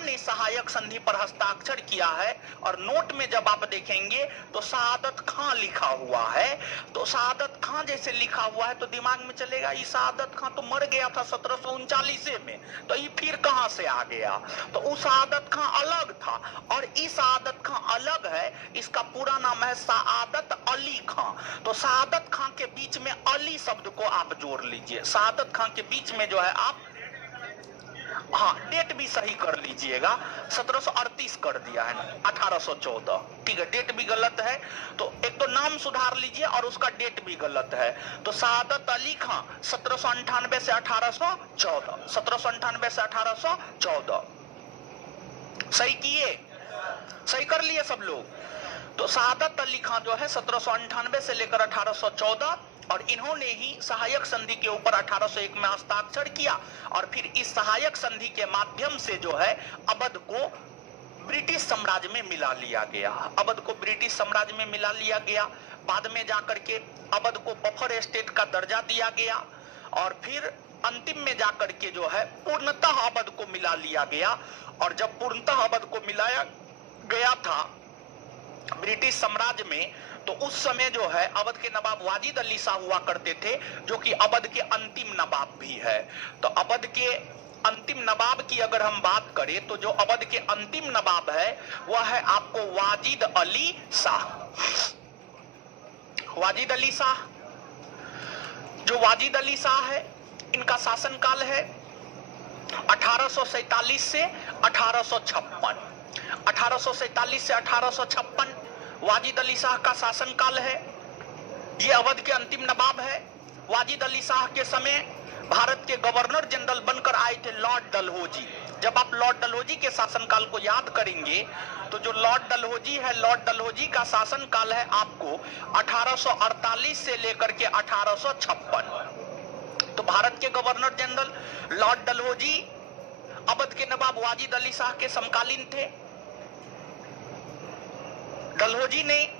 ने सहायक संधि पर हस्ताक्षर किया है। और नोट में जब आप देखेंगे तो सआदत खां लिखा हुआ है, तो सआदत खां जैसे लिखा हुआ है तो दिमाग में चलेगा ये सआदत खां तो मर गया था 1739 में, तो ये फिर कहां से आ गया। तो उस सआदत खां अलग था और इस सआदत खां अलग है। इसका पूरा नाम है सआदत अली खां। तो सआदत खां के बीच में अली शब्द को आप जोड़ लीजिए। सआदत खां के बीच में जो है आप डेट भी सही कर लीजिएगा, 1738 कर दिया है ना, 1814। ठीक है, डेट भी गलत है तो एक तो नाम सुधार लीजिए और उसका डेट भी गलत है। तो सआदत अली खां 1798 से 1814, 1798 से 1814 सही किए, सही कर लिए सब लोग। तो सआदत अली खां जो है 1798 से लेकर 1814 और इन्होंने ही सहायक संधि के ऊपर 1801 में हस्ताक्षर किया और फिर इस सहायक संधि के माध्यम से जो है अवध को ब्रिटिश साम्राज्य में मिला लिया गया। अवध को ब्रिटिश साम्राज्य में मिला लिया गया। बाद में जाकर के अवध को बफर स्टेट का दर्जा दिया गया और फिर अंतिम में जाकर के जो है पूर्णतः अवध को मिला लिया गया। और जब पूर्णतः अवध को मिलाया गया था ब्रिटिश साम्राज्य में तो उस समय जो है अवध के नवाब वाजिद अली शाह हुआ करते थे जो कि अवध के अंतिम नवाब भी है। तो अवध के अंतिम नवाब की अगर हम बात करें तो जो अवध के अंतिम नवाब है वह है आपको वाजिद अली शाह। वाजिद अली शाह, जो वाजिद अली शाह है इनका शासनकाल है 1847 से 1856। 1847 से 1856 वाजिद अली शाह का शासनकाल है। ये अवध के अंतिम नवाब है। वाजिद अली शाह के समय भारत के गवर्नर जनरल बनकर आए थे लॉर्ड डलहौजी। जब आप लॉर्ड डलहौजी के शासनकाल को याद करेंगे तो जो लॉर्ड डलहौजी है, लॉर्ड डलहौजी का शासनकाल है आपको 1848 से लेकर के 1856। तो भारत के governor general Lord Dalhousie Awadh के नवाब वाजिद अली शाह के समकालीन थे। डलहौजी ने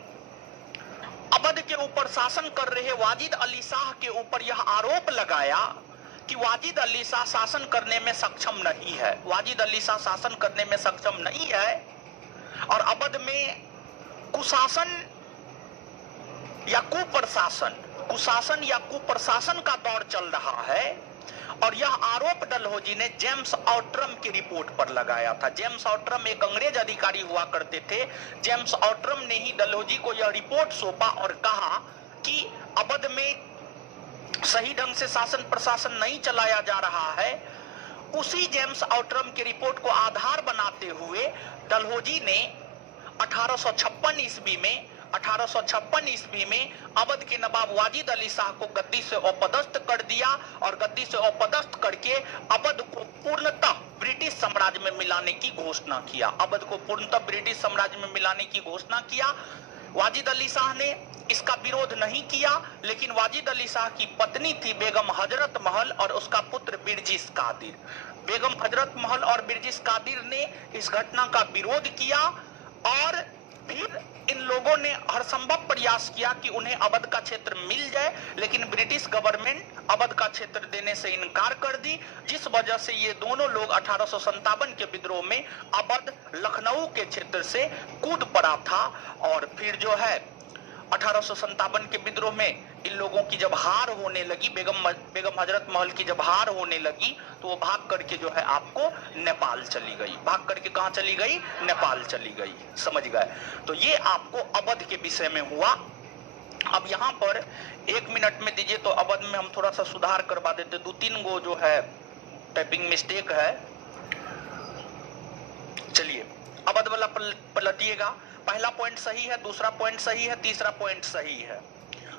अवध के ऊपर शासन कर रहे वाजिद अली शाह के ऊपर यह आरोप लगाया कि वाजिद अली शाह शासन करने में सक्षम नहीं है। वाजिद अली शाह शासन करने में सक्षम नहीं है और अवध में कुशासन या कुप्रशासन का दौर चल रहा है। और यह आरोप डलहौजी ने जेम्स आउट्रम की रिपोर्ट पर लगाया था। जेम्स आउट्रम एक अंग्रेज अधिकारी हुआ करते थे। जेम्स आउट्रम ने ही डलहौजी को यह रिपोर्ट सौंपा और कहा कि अवध में सही ढंग से शासन प्रशासन नहीं चलाया जा रहा है उसी जेम्स आउटरम की रिपोर्ट को आधार बनाते हुए डलहौजी ने 1856 ईस्वी में अवध के नवाब वाजिद अली शाह को गद्दी से अपदस्थ कर दिया और गद्दी से अपदस्थ करके अवध को पूर्णतः ब्रिटिश साम्राज्य में मिलाने की घोषणा किया। अवध को पूर्णतः ब्रिटिश साम्राज्य में मिलाने की घोषणा किया। वाजिद अली शाह ने इसका विरोध नहीं किया, लेकिन वाजिद अली शाह की पत्नी थी बेगम हजरत महल और उसका पुत्र बिरजिस कादिर। बेगम हजरत महल और बिरजिस कादिर ने इस घटना का विरोध किया और फिर इन लोगों ने हर संभव प्रयास किया कि उन्हें अवध का क्षेत्र मिल जाए, लेकिन ब्रिटिश गवर्नमेंट अवध का क्षेत्र देने से इनकार कर दी, जिस वजह से ये दोनों लोग 1857 के विद्रोह में अवध लखनऊ के क्षेत्र से कूद पड़ा था। और फिर जो है 1857 के विद्रोह में इन लोगों की जब हार होने लगी, बेगम हजरत महल की जब हार होने लगी, तो वो भाग करके जो है आपको नेपाल चली गई। भाग करके कहां चली गई? नेपाल चली गई। समझ गए? तो ये आपको अवध के विषय में हुआ। अब यहां पर 1 मिनट में दीजिए तो अवध में हम थोड़ा सा सुधार करवा देते। 2-3 गो जो है टाइपिंग मिस्टेक है। चलिए अवध वाला पलटिएगा। पहला पॉइंट सही है, दूसरा पॉइंट सही है, तीसरा पॉइंट सही है,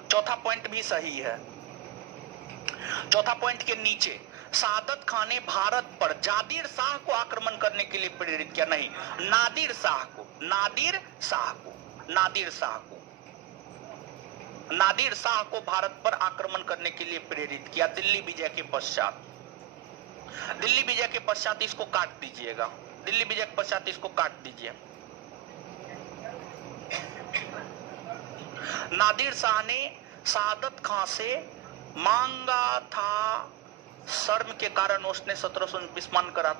चौथा पॉइंट भी सही है। चौथा पॉइंट के नीचे सादत खान ने भारत पर जादिर शाह को आक्रमण करने के लिए प्रेरित किया। नहीं, नादिर शाह को, नादिर शाह को भारत पर आक्रमण करने के लिए प्रेरित किया दिल्ली विजय के पश्चात। दिल्ली विजय के पश्चात इसको काट दीजिएगा, दिल्ली विजय के पश्चात इसको काट दीजिए। नादिर शाह ने सादत खां से मांगा था, शर्म के कारण उसने 1729 मान करा।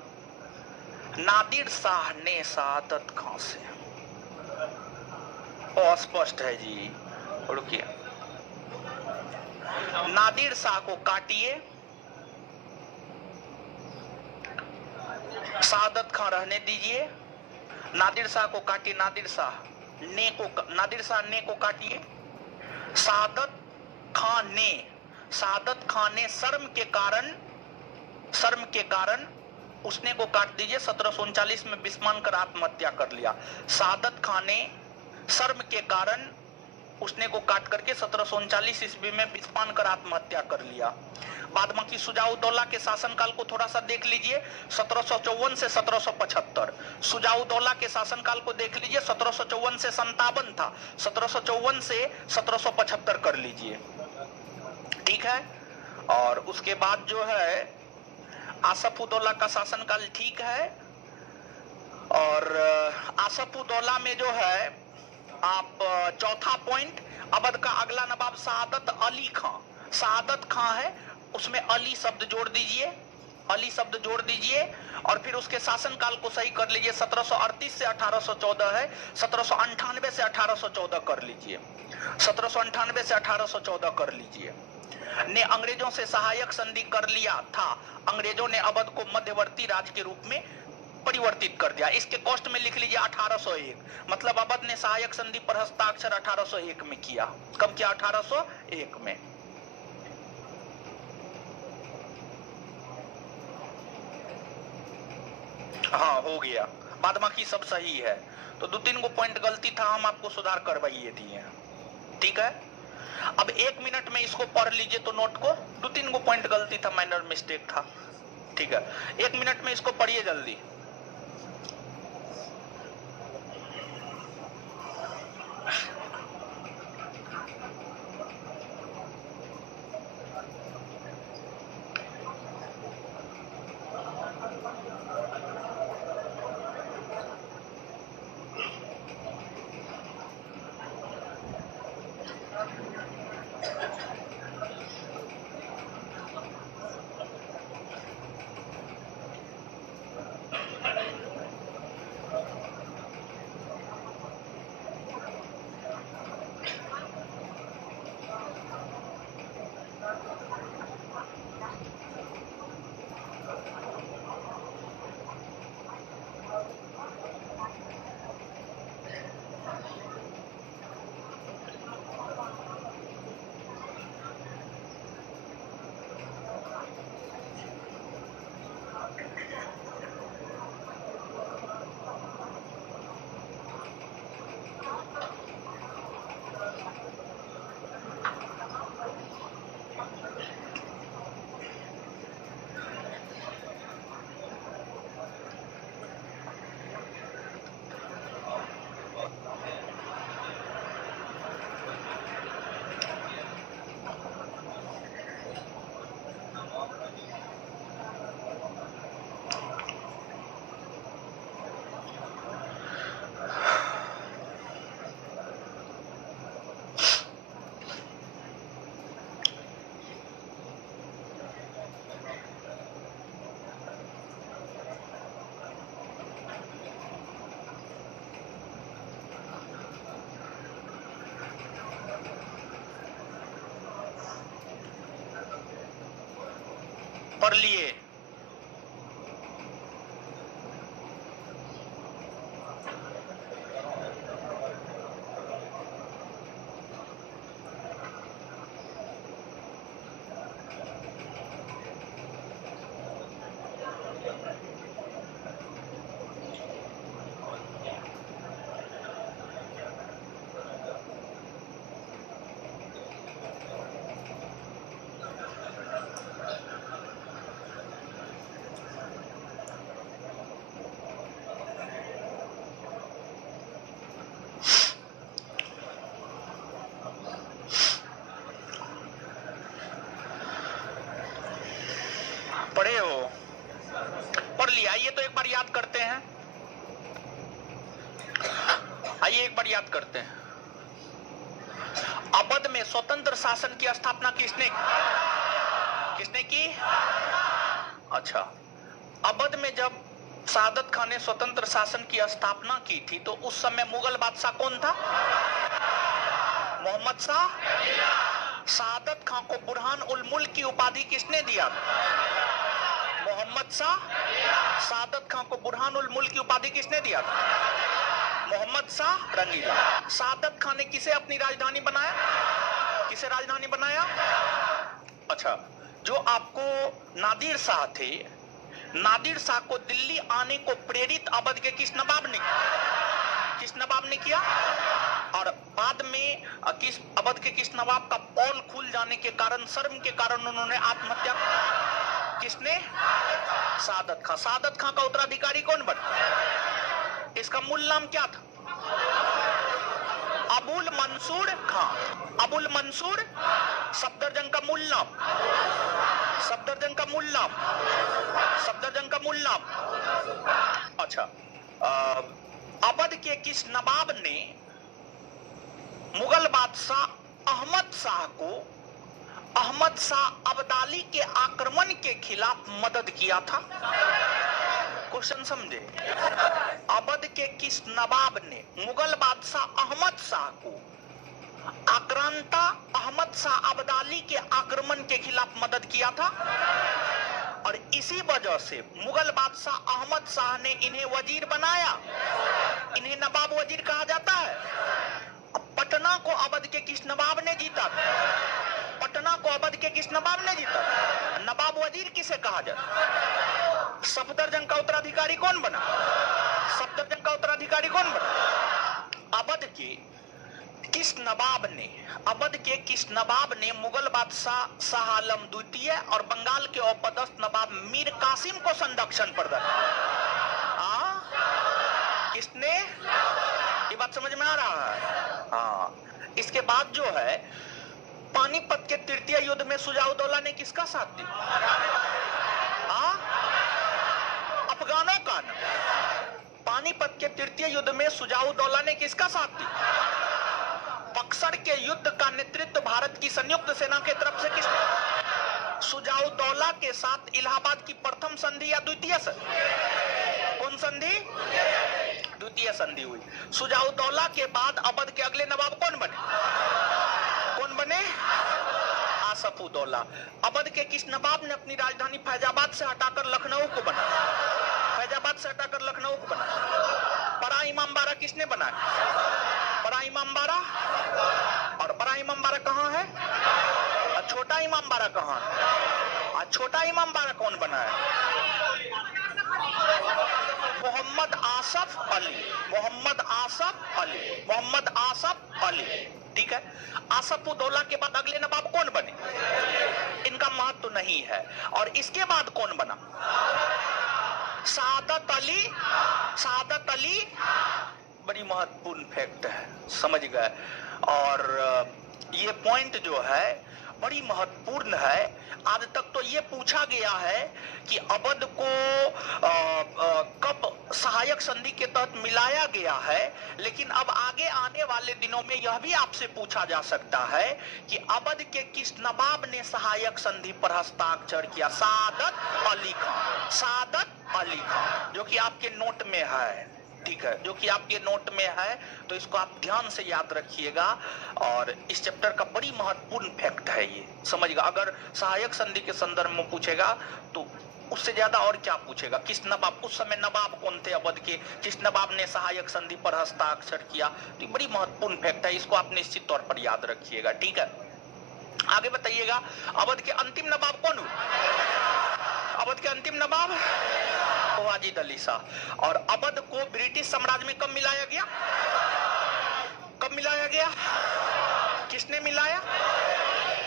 नादिर शाह ने सादत खां से, अस्पष्ट है जी, रुकिए। नादिर शाह को काटिए, सादत खां रहने दीजिए। नादिर शाह को काटिए, नादिर शाह ने को काटिए। सादत खान ने शर्म के कारण उसने को काट दीजिए। 1739 में बिस्मान कर आत्महत्या कर लिया। सादत खान ने शर्म के कारण उसने को काट करके 1739 ईस्वी में बिस्मान कर आत्महत्या कर लिया। बाद बाकी सुजाउद्दौला के शासनकाल को थोड़ा सा देख लीजिए, 1754 से 1775। सुजाउद्दौला के शासनकाल को देख लीजिए, 1754 से 57 था, 1754 से 1775 कर लीजिए, ठीक है। और उसके बाद जो है आसफउद्दौला का शासनकाल ठीक है। और आसफउद्दौला में जो है आप चौथा पॉइंट, अवध का अगला नवाब सादत अली खां, सादत खां है, उसमें अली शब्द जोड़ दीजिए, अली शब्द जोड़ दीजिए। और फिर उसके शासनकाल को सही कर लीजिए, 1738 से 1814 है, 1798 से 1814 कर लीजिए, 1798 से 1814 कर लीजिए। ने अंग्रेजों से सहायक संधि कर लिया था। अंग्रेजों ने अवध को मध्यवर्ती राज्य के रूप में परिवर्तित कर दिया। इसके कॉस्ट में लिख लीजिए 1801, मतलब अवध ने सहायक संधि पर हस्ताक्षर 1801 में किया। कब किया? 1801 में। हाँ, हो गया। बाद बाकी सब सही है। तो 2-3 गो पॉइंट गलती था, हम आपको सुधार करवाइए दिए, ठीक है। अब 1 मिनट में इसको पढ़ लीजिए तो नोट को, 2-3 गो पॉइंट गलती था, माइनर मिस्टेक था, ठीक है। 1 मिनट में इसको पढ़िए जल्दी। पढ़ लिए? पढ़े हो? पढ़ लिया? आइए तो एक बार याद करते हैं। आइए एक बार याद करते हैं। अवध में स्वतंत्र शासन की स्थापना किसने की? अच्छा, अवध में जब सादत खान ने स्वतंत्र शासन की स्थापना की थी तो उस समय मुगल बादशाह कौन था? मोहम्मद शाह। सादत खान को बुरहान उल मुल्क की उपाधि किसने दिया? मोहम्मद शाह। सादत खान को बुरहान उल मुल्क की उपाधि किसने दिया? मोहम्मद शाह रंगीला। सादत खान ने किसे अपनी राजधानी बनाया? किसे राजधानी बनाया? अच्छा, जो आपको नादिर शाह थे, नादिर शाह को दिल्ली आने को प्रेरित अवध के किस नवाब ने किया? और बाद में अवध के किस नवाब का पोल खुल जाने के कारण, शर्म के कारण उन्होंने आत्महत्या? किसने? सादत खान। सादत खान का उत्तराधिकारी कौन बना? इसका मूल नाम क्या था? अबुल मंसूर खान। अबुल मंसूर। सफदरजंग का मूल नाम? सफदरजंग का मूल नाम? सफदरजंग का मूल नाम? अच्छा, अवध के किस नवाब ने मुगल बादशाह अहमद शाह को अहमद शाह अब्दाली के आक्रमण के खिलाफ मदद किया था? क्वेश्चन समझे? अवध के किस नवाब ने मुगल बादशाह अहमद शाह को आक्रांता अहमद शाह अब्दाली के आक्रमण के खिलाफ मदद किया था? और इसी वजह से मुगल बादशाह अहमद शाह ने इन्हें वजीर बनाया। इन्हें नवाब वजीर कहा जाता है। पटना को अवध के किस नवाब ने जीता? पटना को अवध के किस नवाब ने जीता? नवाब वजीर किसे कहा जाता? सफदरजंग का उत्तराधिकारी कौन बना? सफदरजंग का उत्तराधिकारी कौन बना? अवध के किस नवाब ने मुगल बादशाह शाह आलम द्वितीय और बंगाल के औपदस्थ नवाब मीर कासिम को संरक्षण प्रदान? किसने? ये बात समझ में आ रहा है? हाँ। इसके बाद जो है, पानीपत के तृतीय युद्ध में सुजाउद्दौला ने किसका साथ दिया? अफगानों का। पानीपत के तृतीय युद्ध में सुजाउद्दौला ने किसका साथ दिया? बक्सर के युद्ध का नेतृत्व भारत की संयुक्त सेना के तरफ से किसने? सुजाउद्दौला के साथ इलाहाबाद की प्रथम संधि या द्वितीय संधि? कौन संधि? द्वितीय संधि हुई। सुजाउद्दौला के बाद अवध के अगले नवाब कौन बने? आसफउद्दौला। अवध के किस नवाब ने अपनी राजधानी फैजाबाद से हटाकर लखनऊ को बनाया? फैजाबाद से हटाकर लखनऊ को बनाया। बड़ा इमामबाड़ा किसने बनाया? बड़ा इमामबाड़ा। और बड़ा इमामबाड़ा कहाँ है? और छोटा इमामबाड़ा कहाँ है? और छोटा इमामबाड़ा कौन बनाया? मोहम्मद आसफ अली। मोहम्मद आसफ अली। ठीक है। आसफउद्दौला के बाद अगले नवाब कौन बने? इनका महत्व तो नहीं है। और इसके बाद कौन बना? सादत अली। बड़ी महत्वपूर्ण फैक्ट है, समझ गए? और ये पॉइंट जो है बड़ी महत्वपूर्ण है। आज तक तो ये पूछा गया है कि अवध को कब सहायक संधि के तहत मिलाया गया है, लेकिन अब आगे आने वाले दिनों में यह भी आपसे पूछा जा सकता है कि अवध के किस नवाब ने सहायक संधि पर हस्ताक्षर किया? सादत अली खान, जो कि आपके नोट में है। ठीक है, जो कि आपके नोट में है, तो इसको आप ध्यान से याद रखिएगा। और इस चैप्टर का बड़ी महत्वपूर्ण फैक्ट है ये, समझिएगा। अगर सहायक संधि के संदर्भ में पूछेगा तो उससे ज्यादा और क्या पूछेगा, किस नवाब, उस समय नवाब कौन थे अवध के, किस नवाब ने सहायक संधि पर हस्ताक्षर किया, तो बड़ी महत्वपूर्ण फैक्ट है, इसको आप निश्चित तौर पर याद रखिएगा, ठीक है। आगे बताइएगा, अवध के अंतिम नवाब कौन हुए? अवध के अंतिम नवाब वाजिद अली शाह। और अवध को ब्रिटिश साम्राज्य में कब मिलाया गया? कब मिलाया गया? किसने मिलाया?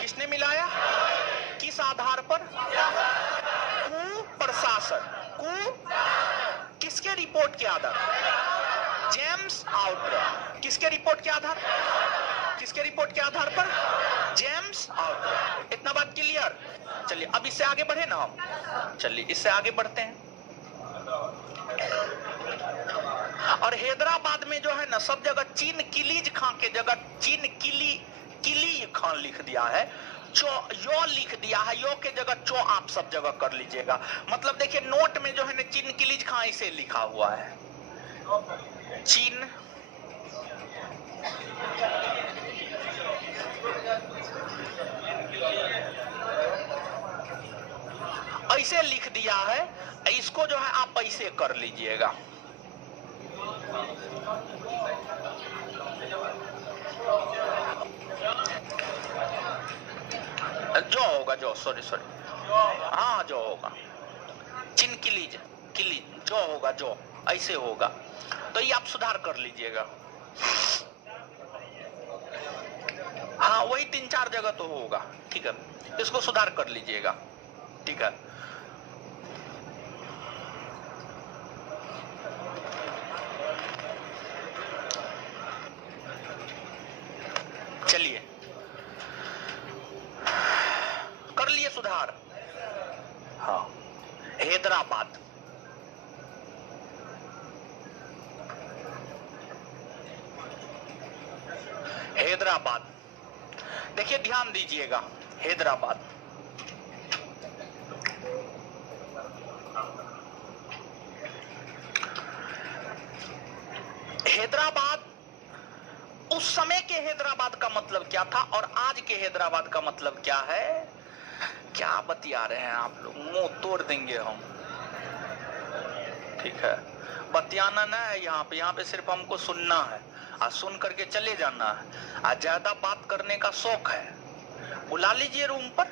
किसने मिलाया? किस आधार पर? प्रशासन को, किसके रिपोर्ट के आधार? James Outram. किसके रिपोर्ट के आधार? किसके रिपोर्ट के आधार पर? James Outram. इतना बात क्लियर? चलिए अब इससे आगे बढ़े ना हम, चलिए इससे आगे बढ़ते हैं। और हैदराबाद में जो है ना, सब जगह चीन किलीज खां के जगह चीन किली खां लिख दिया है, यो लिख दिया है, यो के जगह चो आप सब जगह कर लीजिएगा। मतलब देखिए नोट में जो है ना चीन किलीज खां इसे लिखा हुआ है, चीन ऐसे लिख दिया है, इसको जो है आप ऐसे कर लीजिएगा। जो होगा, जो सॉरी हाँ जो होगा, चिन किलीज जो होगा, जो ऐसे होगा, तो ये आप सुधार कर लीजिएगा। हाँ वही 3-4 जगह तो होगा, ठीक है, इसको सुधार कर लीजिएगा, ठीक है। चलिए कर लिए सुधार। हाँ हैदराबाद, हैदराबाद देखिए ध्यान दीजिएगा, हैदराबाद हैदराबाद उस समय के हैदराबाद का मतलब क्या था और आज के हैदराबाद का मतलब क्या है? क्या बतिया रहे हैं आप लोग, मुंह तोड़ देंगे हम, ठीक है। बतियाना ना है यहाँ पे सिर्फ हमको सुनना है, और सुन करके चले जाना है। आज ज्यादा बात करने का शौक है, बुला लीजिए रूम पर,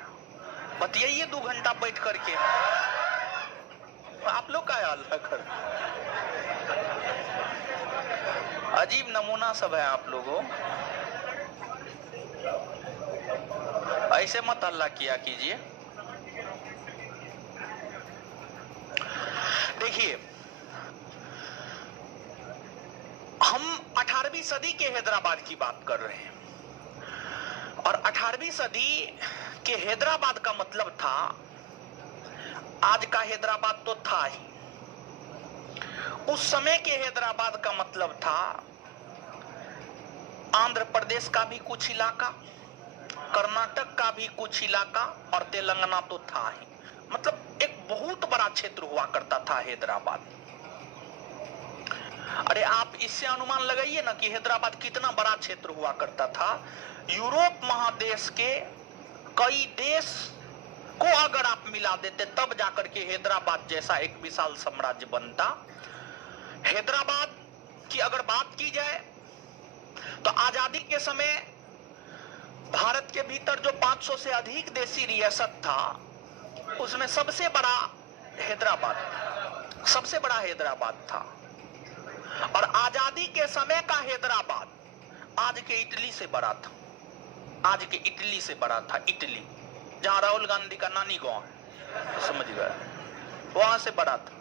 बतियाइए 2 घंटा बैठ करके। आप लोग का हाल है कर, अजीब नमूना सब है आप लोगों, ऐसे मत हल्ला किया कीजिए। देखिए हम 18वीं सदी के हैदराबाद की बात कर रहे हैं, और 18वीं सदी के हैदराबाद का मतलब था, आज का हैदराबाद तो था ही, उस समय के हैदराबाद का मतलब था आंध्र प्रदेश का भी कुछ इलाका, कर्नाटक का भी कुछ इलाका, और तेलंगाना तो था ही। मतलब एक बहुत बड़ा क्षेत्र हुआ करता था हैदराबाद। अरे आप इससे अनुमान लगाइए ना कि हैदराबाद कितना बड़ा क्षेत्र हुआ करता था। यूरोप महादेश के कई देश को अगर आप मिला देते तब जाकर के हैदराबाद जैसा एक विशाल साम्राज्य बनता। हैदराबाद की अगर बात की जाए तो आजादी के समय भारत के भीतर जो 500 से अधिक देशी रियासत था, उसमें सबसे बड़ा हैदराबाद था। और आजादी के समय का हैदराबाद आज के इटली से बड़ा था, आज के इटली से बड़ा था। इटली जहां राहुल गांधी का नानी गांव है, समझ गए, वहां से बड़ा था।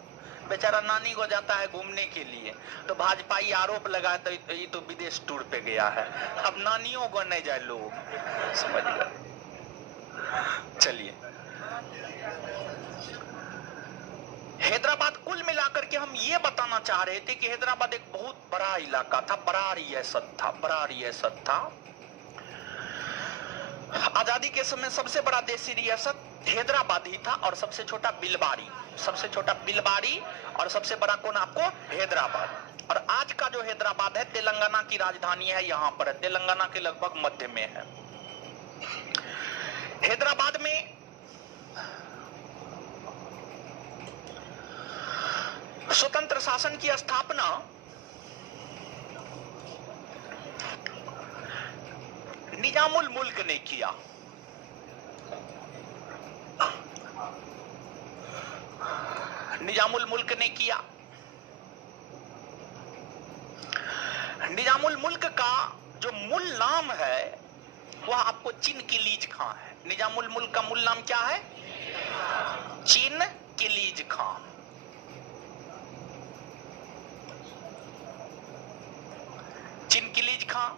बेचारा नानी को जाता है घूमने के लिए, तो भाजपाई आरोप लगाए तो ये तो विदेश टूर पे गया है। अब नानियों को नहीं जाए लोग, समझ गए। चलिए हैदराबाद कुल मिलाकर के हम ये बताना चाह रहे थे कि हैदराबाद एक बहुत बड़ा इलाका था, बड़ा रियासत था। आजादी के समय सबसे बड़ा देशी रियासत हैदराबाद ही था, और सबसे छोटा बिलबारी, और सबसे बड़ा कौन आपको? हैदराबाद। और आज का जो हैदराबाद है तेलंगाना की राजधानी है, यहां पर है, तेलंगाना के लगभग मध्य में है। हैदराबाद में स्वतंत्र शासन की स्थापना निजामुल मुल्क ने किया। निजामुल मुल्क ने किया। निजामुल मुल्क का जो मूल नाम है वह आपको चिन किलीज खां है। निजामुल मुल्क का मूल नाम क्या है? चिन किलीज खां। चिन किलीज खां।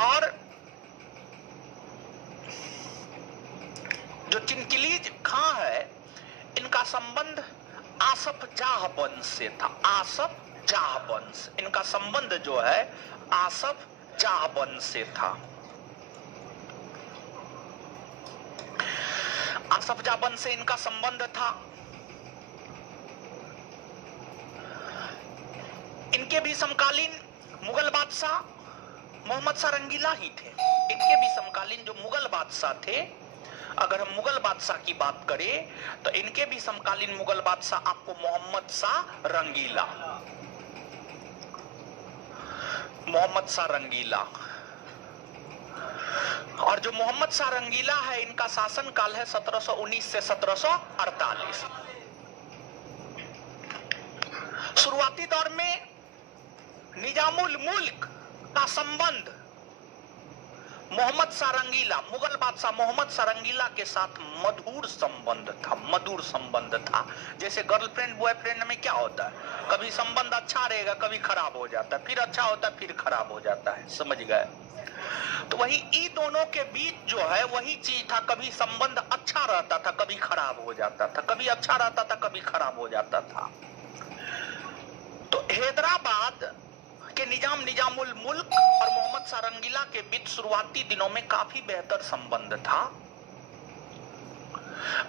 और जो चिनकिलीज खां है, इनका संबंध आसफ जाह वंश से था। आसफ जाह वंश, इनका संबंध जो है आसफ जाह वंश से था। आसफ जाह वंश से इनका संबंध था। इनके भी समकालीन मुगल बादशाह मोहम्मद शाह रंगीला ही थे। इनके भी समकालीन जो मुगल बादशाह थे, अगर हम मुगल बादशाह की बात करें तो इनके भी समकालीन मुगल बादशाह आपको मोहम्मद शाह रंगीला, मोहम्मद शाह रंगीला। और जो मोहम्मद शाह रंगीला है, इनका शासन काल है 1719 से 1748। शुरुआती दौर में निजामुल मुल्क का संबंध मोहम्मद शाह रंगीला, मुगल बादशाह मोहम्मद शाह रंगीला के साथ मधुर संबंध था। मधुर संबंध था। जैसे गर्लफ्रेंड बॉयफ्रेंड में क्या होता है, कभी संबंध अच्छा रहेगा, कभी खराब हो जाता है, फिर अच्छा होता है, फिर खराब हो जाता है। समझ गए? तो वही इन दोनों के बीच जो है वही चीज था। कभी संबंध अच्छा रहता था, कभी खराब हो जाता था, कभी अच्छा रहता था, कभी खराब हो जाता था। तो हैदराबाद के निजामुल मुल्क और मोहम्मद शाह रंगीला के बीच शुरुआती दिनों में काफी बेहतर संबंध था।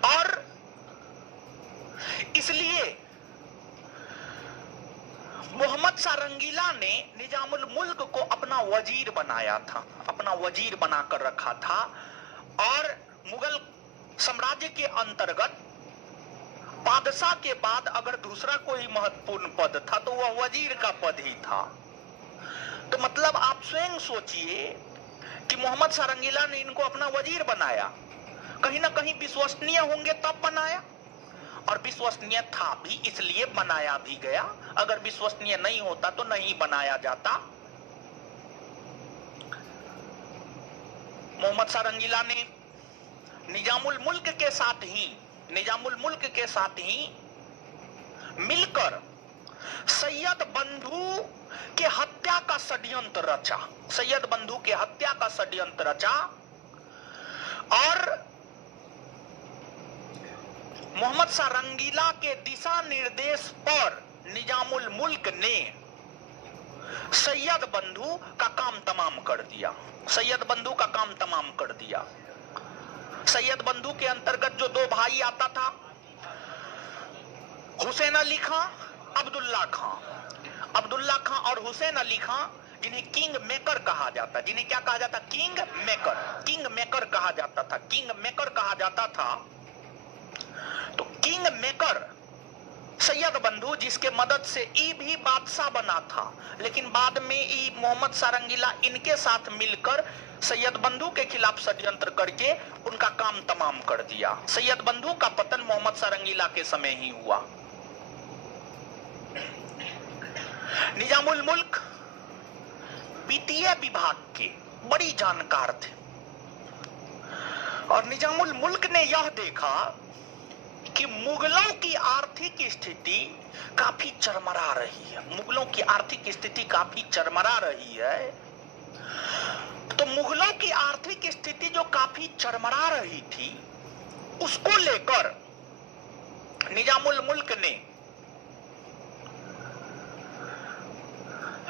और इसलिए मोहम्मद शाह रंगीला ने निजामुल मुल्क को अपना वजीर बनाया था, अपना वजीर बनाकर रखा था। और मुगल साम्राज्य के अंतर्गत बादशाह के बाद अगर दूसरा कोई महत्वपूर्ण पद था तो वह वजीर का पद ही था। तो मतलब आप स्वयं सोचिए कि मोहम्मद शाह रंगीला ने इनको अपना वजीर बनाया। कहीं ना कहीं विश्वसनीय होंगे तब बनाया, और विश्वसनीय था भी इसलिए बनाया भी गया। अगर विश्वसनीय नहीं होता तो नहीं बनाया जाता। मोहम्मद शाह रंगीला ने निजामुल मुल्क के साथ ही मिलकर सैयद बंधु के हत्या का षड्यंत्र रचा। सैयद बंधु के हत्या का षड्यंत्र रचा। और मोहम्मद शाह रंगीला के दिशा निर्देश पर निजामुल मुल्क ने सैयद बंधु का काम तमाम कर दिया। सैयद बंधु का काम तमाम कर दिया। सैयद बंधु के अंतर्गत जो दो भाई आता था, हुसैन अली खां, अब्दुल्ला खां। अब्दुल्ला खां और हुसैन अली खां, जिन्हें किंग मेकर कहा जाता, जिन्हें क्या कहा जाता? King maker. किंग मेकर कहा जाता था। किंग मेकर कहा जाता था। तो किंग मेकर सैयद बंधु, जिसके मदद से ई भी बादशाह बना था, लेकिन बाद में ई मोहम्मद शाह रंगीला इनके साथ मिलकर सैयद बंधु के खिलाफ षड्यंत्र करके उनका काम तमाम कर दिया। सैयद बंधु का पतन मोहम्मद शाह रंगीला के समय ही हुआ। निजामुल मुल्क वित्तीय विभाग के बड़ी जानकार थे, और निजामुल मुल्क ने यह देखा कि मुगलों की आर्थिक स्थिति काफी चरमरा रही है। मुगलों की आर्थिक स्थिति काफी चरमरा रही है। तो मुगलों की आर्थिक स्थिति जो काफी चरमरा रही थी, उसको लेकर निजामुल मुल्क ने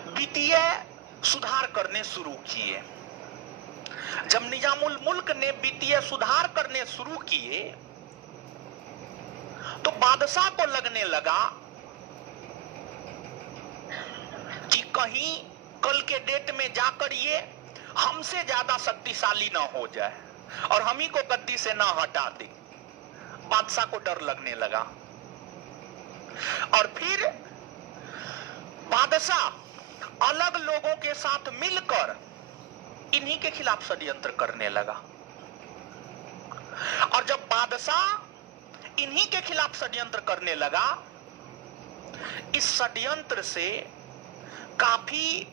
वित्तीय सुधार करने शुरू किए। जब निजामुल मुल्क ने वित्तीय सुधार करने शुरू किए तो बादशाह को लगने लगा कहीं कल के डेट में जाकर ये हमसे ज्यादा शक्तिशाली ना हो जाए और हम ही को गद्दी से ना हटा दे। बादशाह को डर लगने लगा और फिर बादशाह अलग लोगों के साथ मिलकर इन्हीं के खिलाफ षड्यंत्र करने लगा। और जब बादशाह इन्हीं के खिलाफ षड्यंत्र करने लगा, इस षड्यंत्र से काफी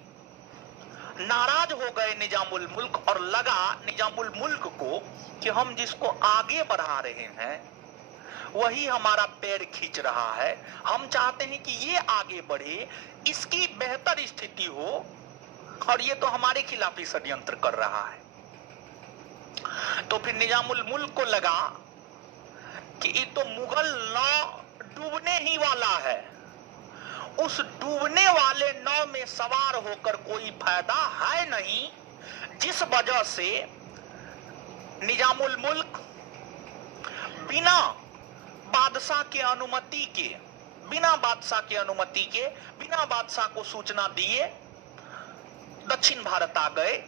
नाराज हो गए निजामुल मुल्क और लगा निजामुल मुल्क को कि हम जिसको आगे बढ़ा रहे हैं वही हमारा पैर खींच रहा है। हम चाहते हैं कि ये आगे बढ़े, इसकी बेहतर स्थिति हो और ये तो हमारे खिलाफ ही षड्यंत्र कर रहा है। तो फिर निजामुल मुल्क को लगा कि ये तो मुगल नाव डूबने ही वाला है, उस डूबने वाले नाव में सवार होकर कोई फायदा है नहीं, जिस वजह से निजामुल मुल्क बिना बादशाह के अनुमति के, बिना बादशाह को सूचना दिए दक्षिण भारत आ गए।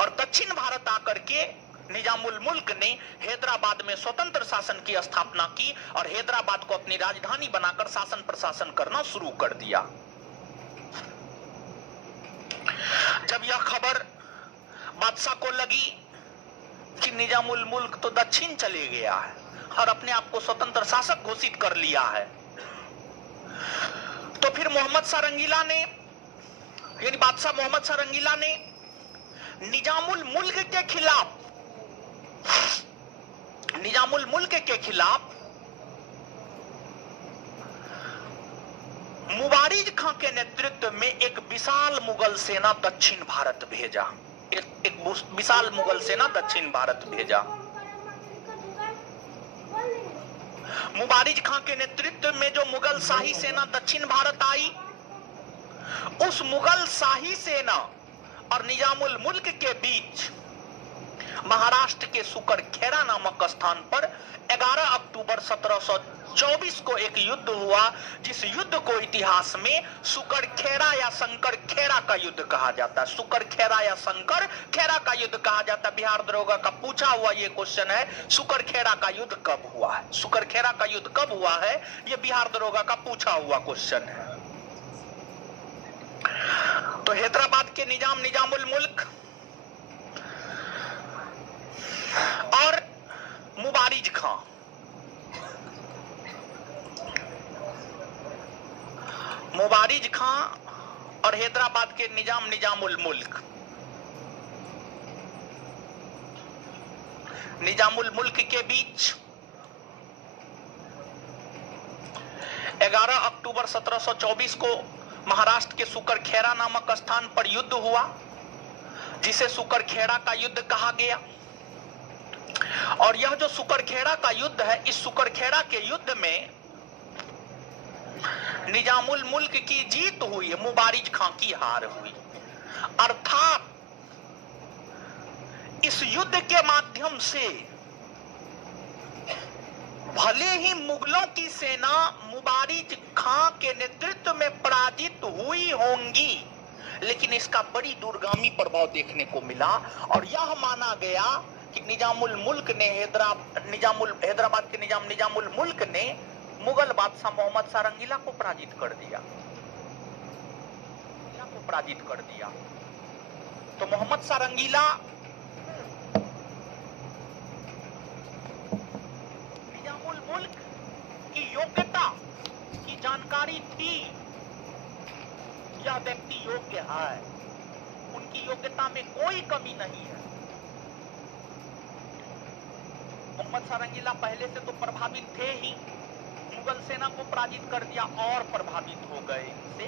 और दक्षिण भारत आकर के निजामुल मुल्क ने हैदराबाद में स्वतंत्र शासन की स्थापना की और हैदराबाद को अपनी राजधानी बनाकर शासन प्रशासन करना शुरू कर दिया। जब यह खबर बादशाह को लगी कि निजामुल मुल्क तो दक्षिण चले गया है और अपने आप को स्वतंत्र शासक घोषित कर लिया है, तो फिर मोहम्मद शाह रंगीला ने, यानी बादशाह मोहम्मद शाह रंगीला ने निजामुल मुल्क के खिलाफ मुबारिज खां के नेतृत्व में एक विशाल मुगल सेना दक्षिण भारत भेजा। एक विशाल मुगल सेना दक्षिण भारत भेजा। मुबारिज खां के नेतृत्व में जो मुगल शाही सेना दक्षिण भारत आई, उस मुगल शाही सेना और निजामुल मुल्क के बीच महाराष्ट्र के सुकरखेड़ा नामक स्थान पर 11 अक्टूबर 1724 को एक युद्ध हुआ, जिस युद्ध को इतिहास में सुकरखेड़ा या शंकरखेड़ा का युद्ध कहा जाता है। सुकरखेड़ा या शंकरखेड़ा का युद्ध कहा जाता है। बिहार दरोगा का पूछा हुआ ये क्वेश्चन है, सुकरखेड़ा का युद्ध कब हुआ है? सुकरखेड़ा का युद्ध कब हुआ है, ये बिहार दरोगा का पूछा हुआ क्वेश्चन है। तो हैदराबाद के निजामुल मुल्क और मुबारिज खां और हैदराबाद के निजामुल मुल्क के बीच 11 अक्टूबर 1724 को महाराष्ट्र के सुकरखेड़ा नामक स्थान पर युद्ध हुआ, जिसे सुकरखेड़ा का युद्ध कहा गया। और यह जो सुकरखेड़ा का युद्ध है, इस सुकरखेड़ा के युद्ध में निजामुल मुल्क की जीत हुई, मुबारिज खां की हार हुई। अर्थात इस युद्ध के माध्यम से भले ही मुगलों की सेना मुबारिज खां के नेतृत्व में पराजित हुई होंगी, लेकिन इसका बड़ी दूरगामी प्रभाव देखने को मिला और यह माना गया कि निजामुल मुल्क ने हैदराबाद के निजामुल मुल्क ने मुगल बादशाह मोहम्मद शाह रंगीला को पराजित कर दिया। तो मोहम्मद शाह रंगीला निजामुल मुल्क की योग्यता की जानकारी थी, यह व्यक्ति योग्य है, उनकी योग्यता में कोई कमी नहीं है। मोहम्मद शाह रंगीला पहले से तो प्रभावित थे ही, मुगल सेना को पराजित कर दिया और प्रभावित हो गए इनसे।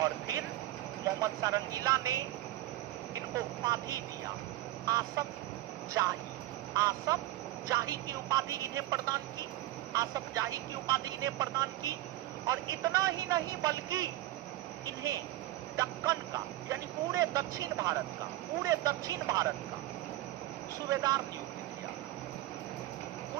और फिर मोहम्मद शाह रंगीला ने इनको उपाधि दिया आसफ जाही की उपाधि इन्हें प्रदान की, आसफ जाही की उपाधि इन्हें प्रदान की। और इतना ही नहीं बल्कि इन्हें दक्कन का, यानी पूरे दक्षिण भारत का सूबेदार नियुक्त किया।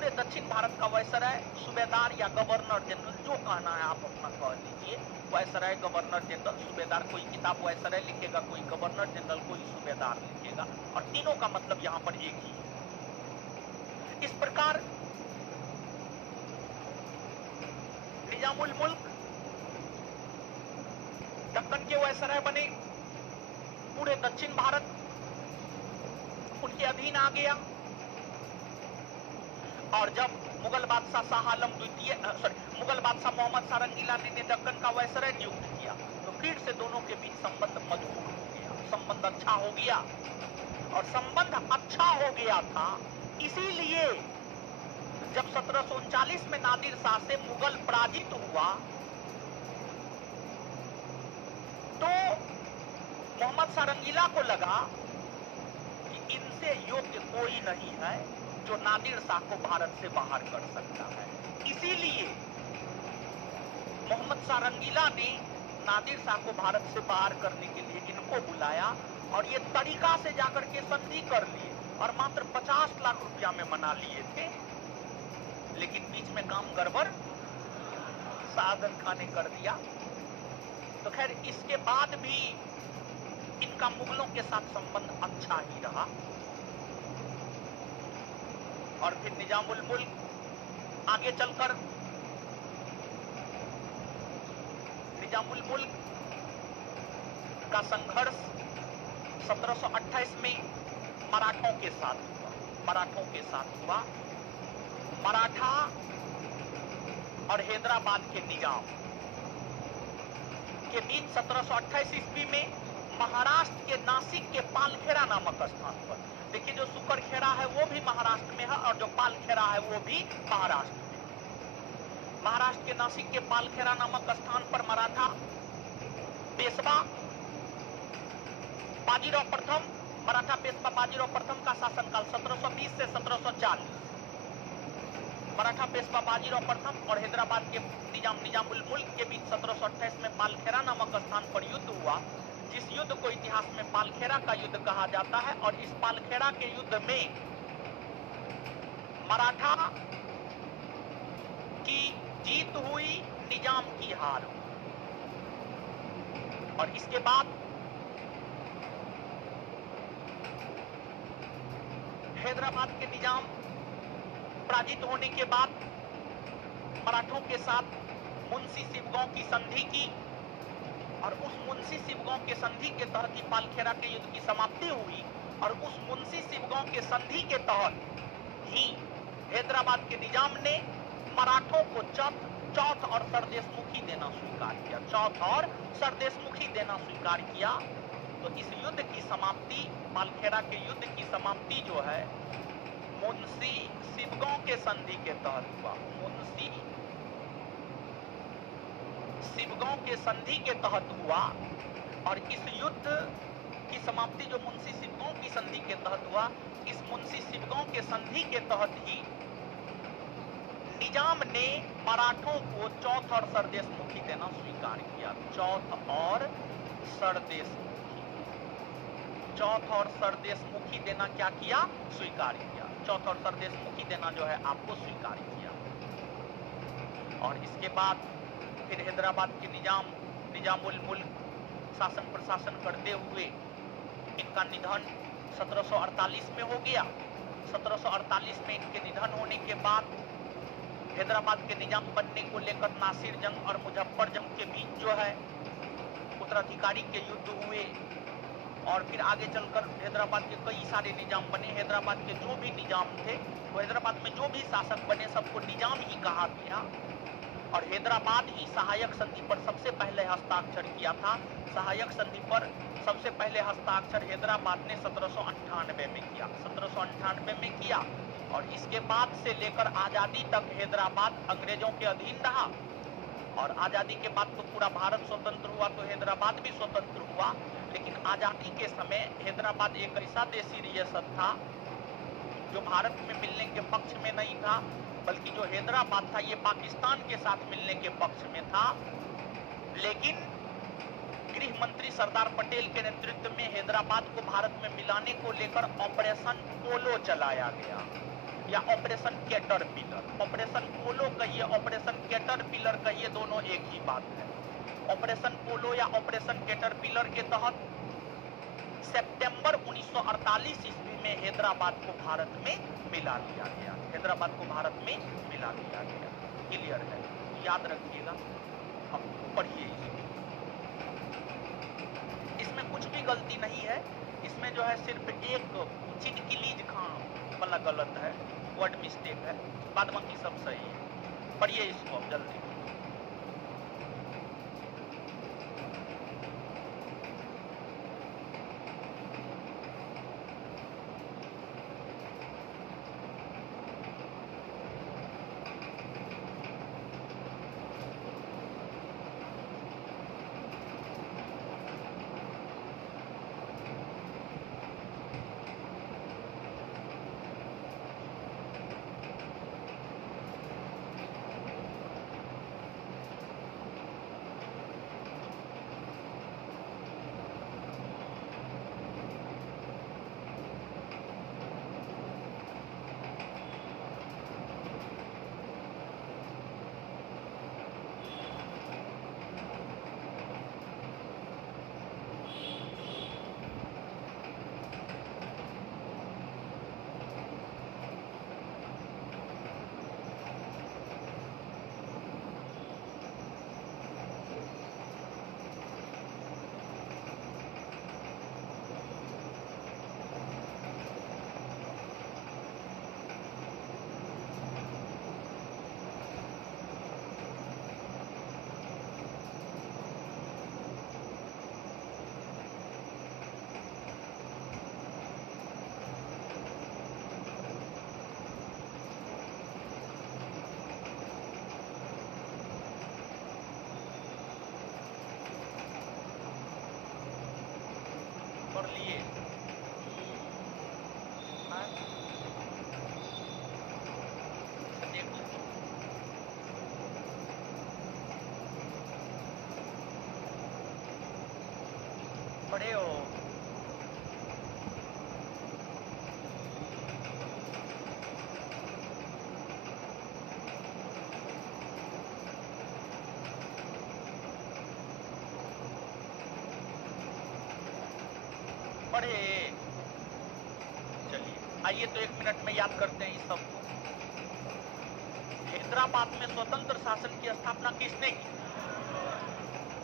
पूरे दक्षिण भारत का वायसराय, सूबेदार या गवर्नर जनरल, जो कहना है आप अपना कह लीजिए, वायसराय, गवर्नर जनरल, सूबेदार, कोई किताब वायसराय लिखेगा, कोई गवर्नर जनरल, कोई सूबेदार लिखेगा, और तीनों का मतलब यहां पर एक ही है। इस प्रकार निजामुल मुल्क दक्कन के वायसराय बने, पूरे दक्षिण भारत उनके अधीन आ गया। और जब मुगल बादशाह शाह आलम द्वितीय, मुगल बादशाह मोहम्मद शाह रंगीला ने दक्कन का वायसराय नियुक्त किया, तो फिर से दोनों के बीच संबंध मजबूत हो गया, संबंध अच्छा हो गया। और संबंध अच्छा हो गया था इसीलिए जब 1739 में नादिर शाह से मुगल पराजित हुआ, तो मोहम्मद शाह रंगीला को लगा कि इनसे योग्य कोई नहीं है जो नादिर शाह को भारत से बाहर कर सकता है। इसीलिए मोहम्मद शाह रंगीला ने नादिर शाह को भारत से बाहर करने के लिए इनको बुलाया, और ये तरीका से जाकर के संधि कर लिए, और मात्र 50 लाख रुपया में मना लिए थे। लेकिन बीच में काम गड़बड़ सादर खान ने कर दिया। तो खैर इसके बाद भी इनका मुगलों के साथ संबंध अच्छा ही रहा। और फिर निजामुल मुल्क आगे चलकर निजामुल मुल्क का संघर्ष 1728 में मराठों के साथ हुआ। मराठा और हैदराबाद के निजाम के बीच 1728 ईस्वी में महाराष्ट्र के नासिक के पालखेड़ा नामक स्थान पर, देखिए जो सुकरखेड़ा है वो भी महाराष्ट्र में है, और जो पालखेड़ा है वो भी महाराष्ट्र में। महाराष्ट्र के नासिक के पालखेड़ा नामक स्थान पर मराठा पेशवा बाजीराव प्रथम, मराठा पेशवा बाजीराव प्रथम का शासनकाल 1720 से 1740। मराठा पेशवा बाजीराव प्रथम और हैदराबाद के निजामुल मुल्क के बीच 1728 में पालखेड़ा नामक स्थान पर युद्ध हुआ, जिस युद्ध को इतिहास में पालखेड़ा का युद्ध कहा जाता है। और इस पालखेड़ा के युद्ध में मराठा की जीत हुई, निजाम की हार हुई। और इसके बाद हैदराबाद के निजाम पराजित होने के बाद मराठों के साथ मुंशी शिवगांव की संधि की, और उस मुंशी शिवगांव के संधि के तहत ही पालखेड़ा के युद्ध की समाप्ति हुई। और उस मुंशी शिवगांव के संधि के तहत ही हैदराबाद के निजाम ने मराठों को चौथ और सरदेशमुखी देना स्वीकार किया, तो इस युद्ध की समाप्ति, पालखेड़ा के युद्ध की समाप्ति जो है मुंशी शिवगांव के संधि के तहत हुआ। मुंशी शिवगांव के संधि के तहत हुआ। और इस युद्ध की समाप्ति जो मुंशी शिवगांव की संधि के तहत हुआ, इस मुंशी शिवगांव के संधि के तहत ही निजाम ने मराठों को चौथ और सरदेशमुखी देना स्वीकार किया। चौथ और सरदेशमुखी देना क्या किया? स्वीकार किया। चौथ और सरदेशमुखी देना जो है आपको स्वीकार किया। और इसके बाद फिर हैदराबाद के निजामुल मुल्क शासन प्रशासन करते हुए इनका निधन 1748 में हो गया। 1748 में इनके निधन होने के बाद हैदराबाद के निजाम बनने को लेकर नासिर जंग और मुजफ्फर जंग के बीच जो है उत्तराधिकारी के युद्ध हुए। और फिर आगे चलकर हैदराबाद के कई सारे निजाम बने। हैदराबाद के जो भी निजाम थे, वो हैदराबाद में जो भी शासक बने सबको निजाम ही कहा गया। और हैदराबाद ही सहायक संधि पर सबसे पहले हस्ताक्षर किया था। सहायक संधि पर सबसे पहले हस्ताक्षर हैदराबाद ने 1798 में किया। 1798 में किया। और इसके बाद से लेकर आजादी तक हैदराबाद अंग्रेजों के अधीन रहा। और आजादी के बाद तो पूरा भारत स्वतंत्र हुआ, तो हैदराबाद भी स्वतंत्र हुआ। लेकिन आजादी के समय हैदराबाद एक ऐसा देशी रियासत था जो भारत में मिलने के पक्ष में नहीं था, बल्कि जो हैदराबाद था ये पाकिस्तान के साथ मिलने के पक्ष में था। लेकिन गृह मंत्री सरदार पटेल के नेतृत्व में हैदराबाद को भारत में मिलाने को लेकर ऑपरेशन पोलो चलाया गया। या ऑपरेशन कैटरपिलर। ऑपरेशन पोलो कहिए, ऑपरेशन कैटरपिलर कहिए, दोनों एक ही बात है। ऑपरेशन पोलो या ऑपरेशन कैटरपिलर के तहत सितंबर 1948 ईस्वी में हैदराबाद को भारत में मिला लिया गया। हैदराबाद को भारत में मिला लिया गया। क्लियर है, याद रखिएगा। अब पढ़िए इसमें कुछ भी गलती नहीं है। इसमें जो है सिर्फ एक चिटकिलीज खां वाला गलत है, वर्ड मिस्टेक है, बाद बाकी सब सही है। पढ़िए इसको अब जल्दी। और लिए देख लो, पढ़े हो। पढ़े। चलिए आइए तो 1 मिनट में याद करते हैं इस सब को। हैदराबाद में स्वतंत्र शासन की स्थापना किसने की?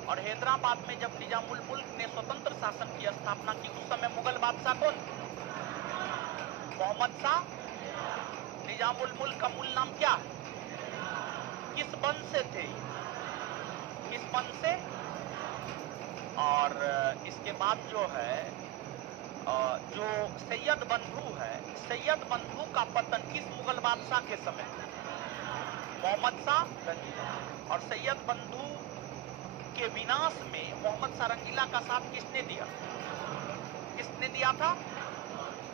और हैदराबाद में जब निजामुल मुल्क ने स्वतंत्र शासन की स्थापना की उस समय मुगल बादशाह कौन? मोहम्मद शाह। निजामुल मुल्क का मूल नाम क्या? किस वंश से थे? किस वंश से? और इसके बाद जो है जो सैयद बंधु है, सैयद बंधु का पतन किस मुगल बादशाह के समय? मोहम्मद शाह रंगीला। और सैयद बंधु के विनाश में मोहम्मद शाह रंगीला का साथ किसने दिया? किसने दिया था?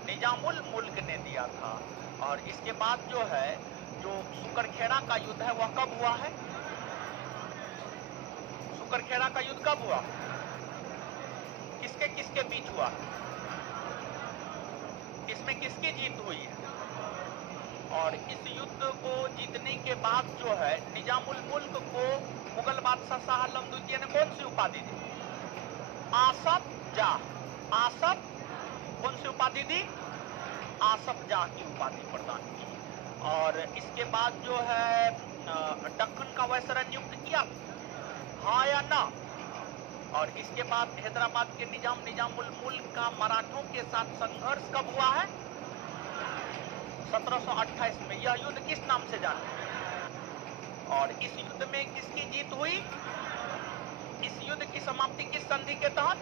निजामुल मुल्क ने दिया था। और इसके बाद जो है जो सुकरखेड़ा का युद्ध है वह कब हुआ है? सुकरखेड़ा का युद्ध कब हुआ? किसके किसके बीच हुआ? इसमें किसकी जीत हुई है? और इस युद्ध को जीतने के बाद जो है निजामुल मुल्क को मुगल बादशाह शाह आलम द्वितीय ने कौन सी उपाधि दी? आसफ जाह। आसफ कौन सी उपाधि दी? आसफ जाह की उपाधि प्रदान की। और इसके बाद जो है दक्कन का वायसराय नियुक्त किया, हाँ या ना? और इसके बाद हैदराबाद के निजामुल मुल्क का मराठों के साथ संघर्ष कब हुआ है? 1728 में। यह युद्ध किस नाम से जाना है? और इस युद्ध में किसकी जीत हुई? इस युद्ध की समाप्ति किस संधि के तहत?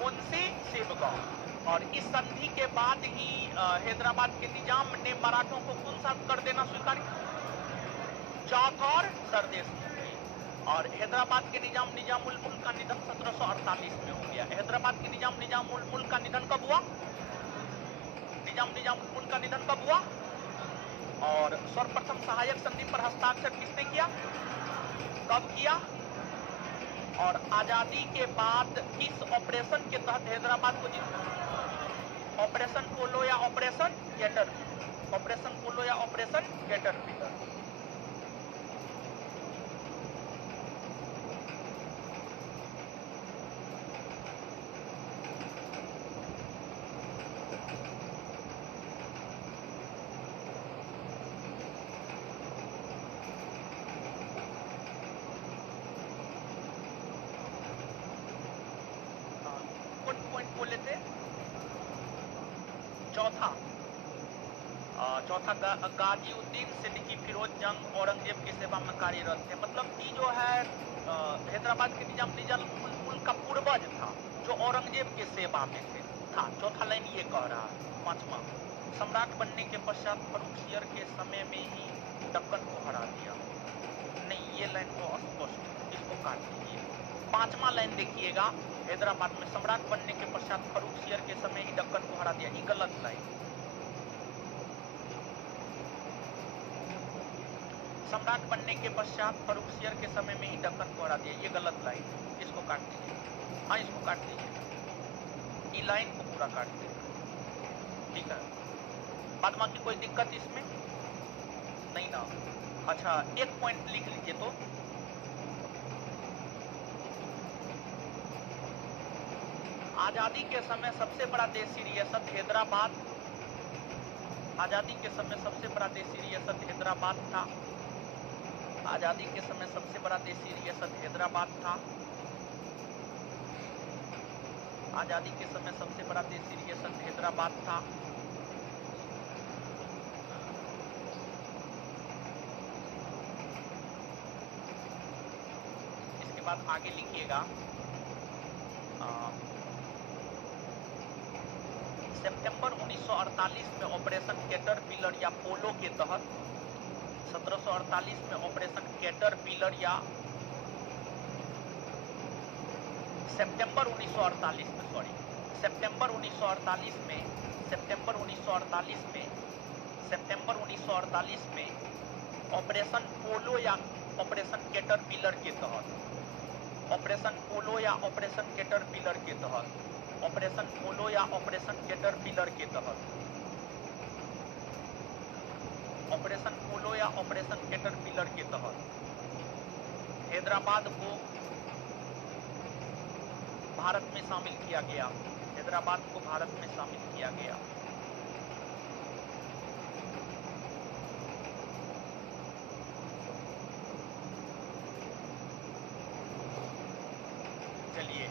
मुंशी शिवगांव। और इस संधि के बाद ही हैदराबाद के निजाम ने मराठों को खूंसात कर देना स्वीकार किया, चौथौर सरदेश। और हैदराबाद के निजामुल मुल्क का निधन 1748 में हो गया। हैदराबाद के निजामुल मुल्क का निधन कब हुआ? निजामुल मुल्क का निधन कब हुआ? और सर्वप्रथम सहायक संधि पर हस्ताक्षर किसने किया? कब किया? और आजादी के बाद किस ऑपरेशन के तहत हैदराबाद को जीता? ऑपरेशन पोलो या ऑपरेशन कैटरपिलर? ऑपरेशन पोलो या ऑपरेशन कैटरपिलर। चौथा गाजीउद्दीन सिद्दीकी फिरोज जंग औरंगजेब की सेवा में कार्यरत थे। मतलब ये जो है हैदराबाद के निजाम मुल्क का पूर्वज था जो औरंगजेब के सेवा में था। चौथा लाइन ये कह रहा है। पांचवा, सम्राट बनने के पश्चात फर्रुखसियर के समय में ही दक्कन को हरा दिया। नहीं, ये लाइन को अस्पष्ट, इसको काट दीजिए। पांचवा लाइन देखिएगा, हैदराबाद में सम्राट बनने के पश्चात फर्रुखसियर के समय ही दक्कन को हरा दिया, ये गलत लाइन। सम्राट बनने के पश्चात फर्रुखसियर के समय में ही दक्कन को हरा दिया, ये गलत लाइन, इसको काट दीजिए। हाँ, इसको काट दीजिए, ये लाइन को पूरा काट दीजिए, ठीक है। बाद बाकी कोई दिक्कत इसमें नहीं ना? अच्छा, एक पॉइंट लिख लीजिए तो, आजादी के समय सबसे बड़ा देशी रियासत हैदराबाद, आजादी के समय सबसे बड़ा देशी रियासत हैदराबाद था। आजादी के समय सबसे बड़ा देशी रियासत हैदराबाद था। आजादी के समय सबसे बड़ा देशी रियासत हैदराबाद था। इसके बाद आगे लिखिएगा, सितंबर 1948 में ऑपरेशन कैटरपिलर या पोलो के तहत 1748 में ऑपरेशन कैटरपिलर या सितंबर 1948 में सितंबर 1948 में ऑपरेशन पोलो या ऑपरेशन कैटरपिलर के तहत ऑपरेशन पोलो या ऑपरेशन कैटरपिलर के तहत ऑपरेशन पोलो या ऑपरेशन कैटरपिलर के तहत ऑपरेशन पोलो या ऑपरेशन कैटरपिलर के तहत हैदराबाद को भारत में शामिल किया गया। हैदराबाद को भारत में शामिल किया गया। चलिए,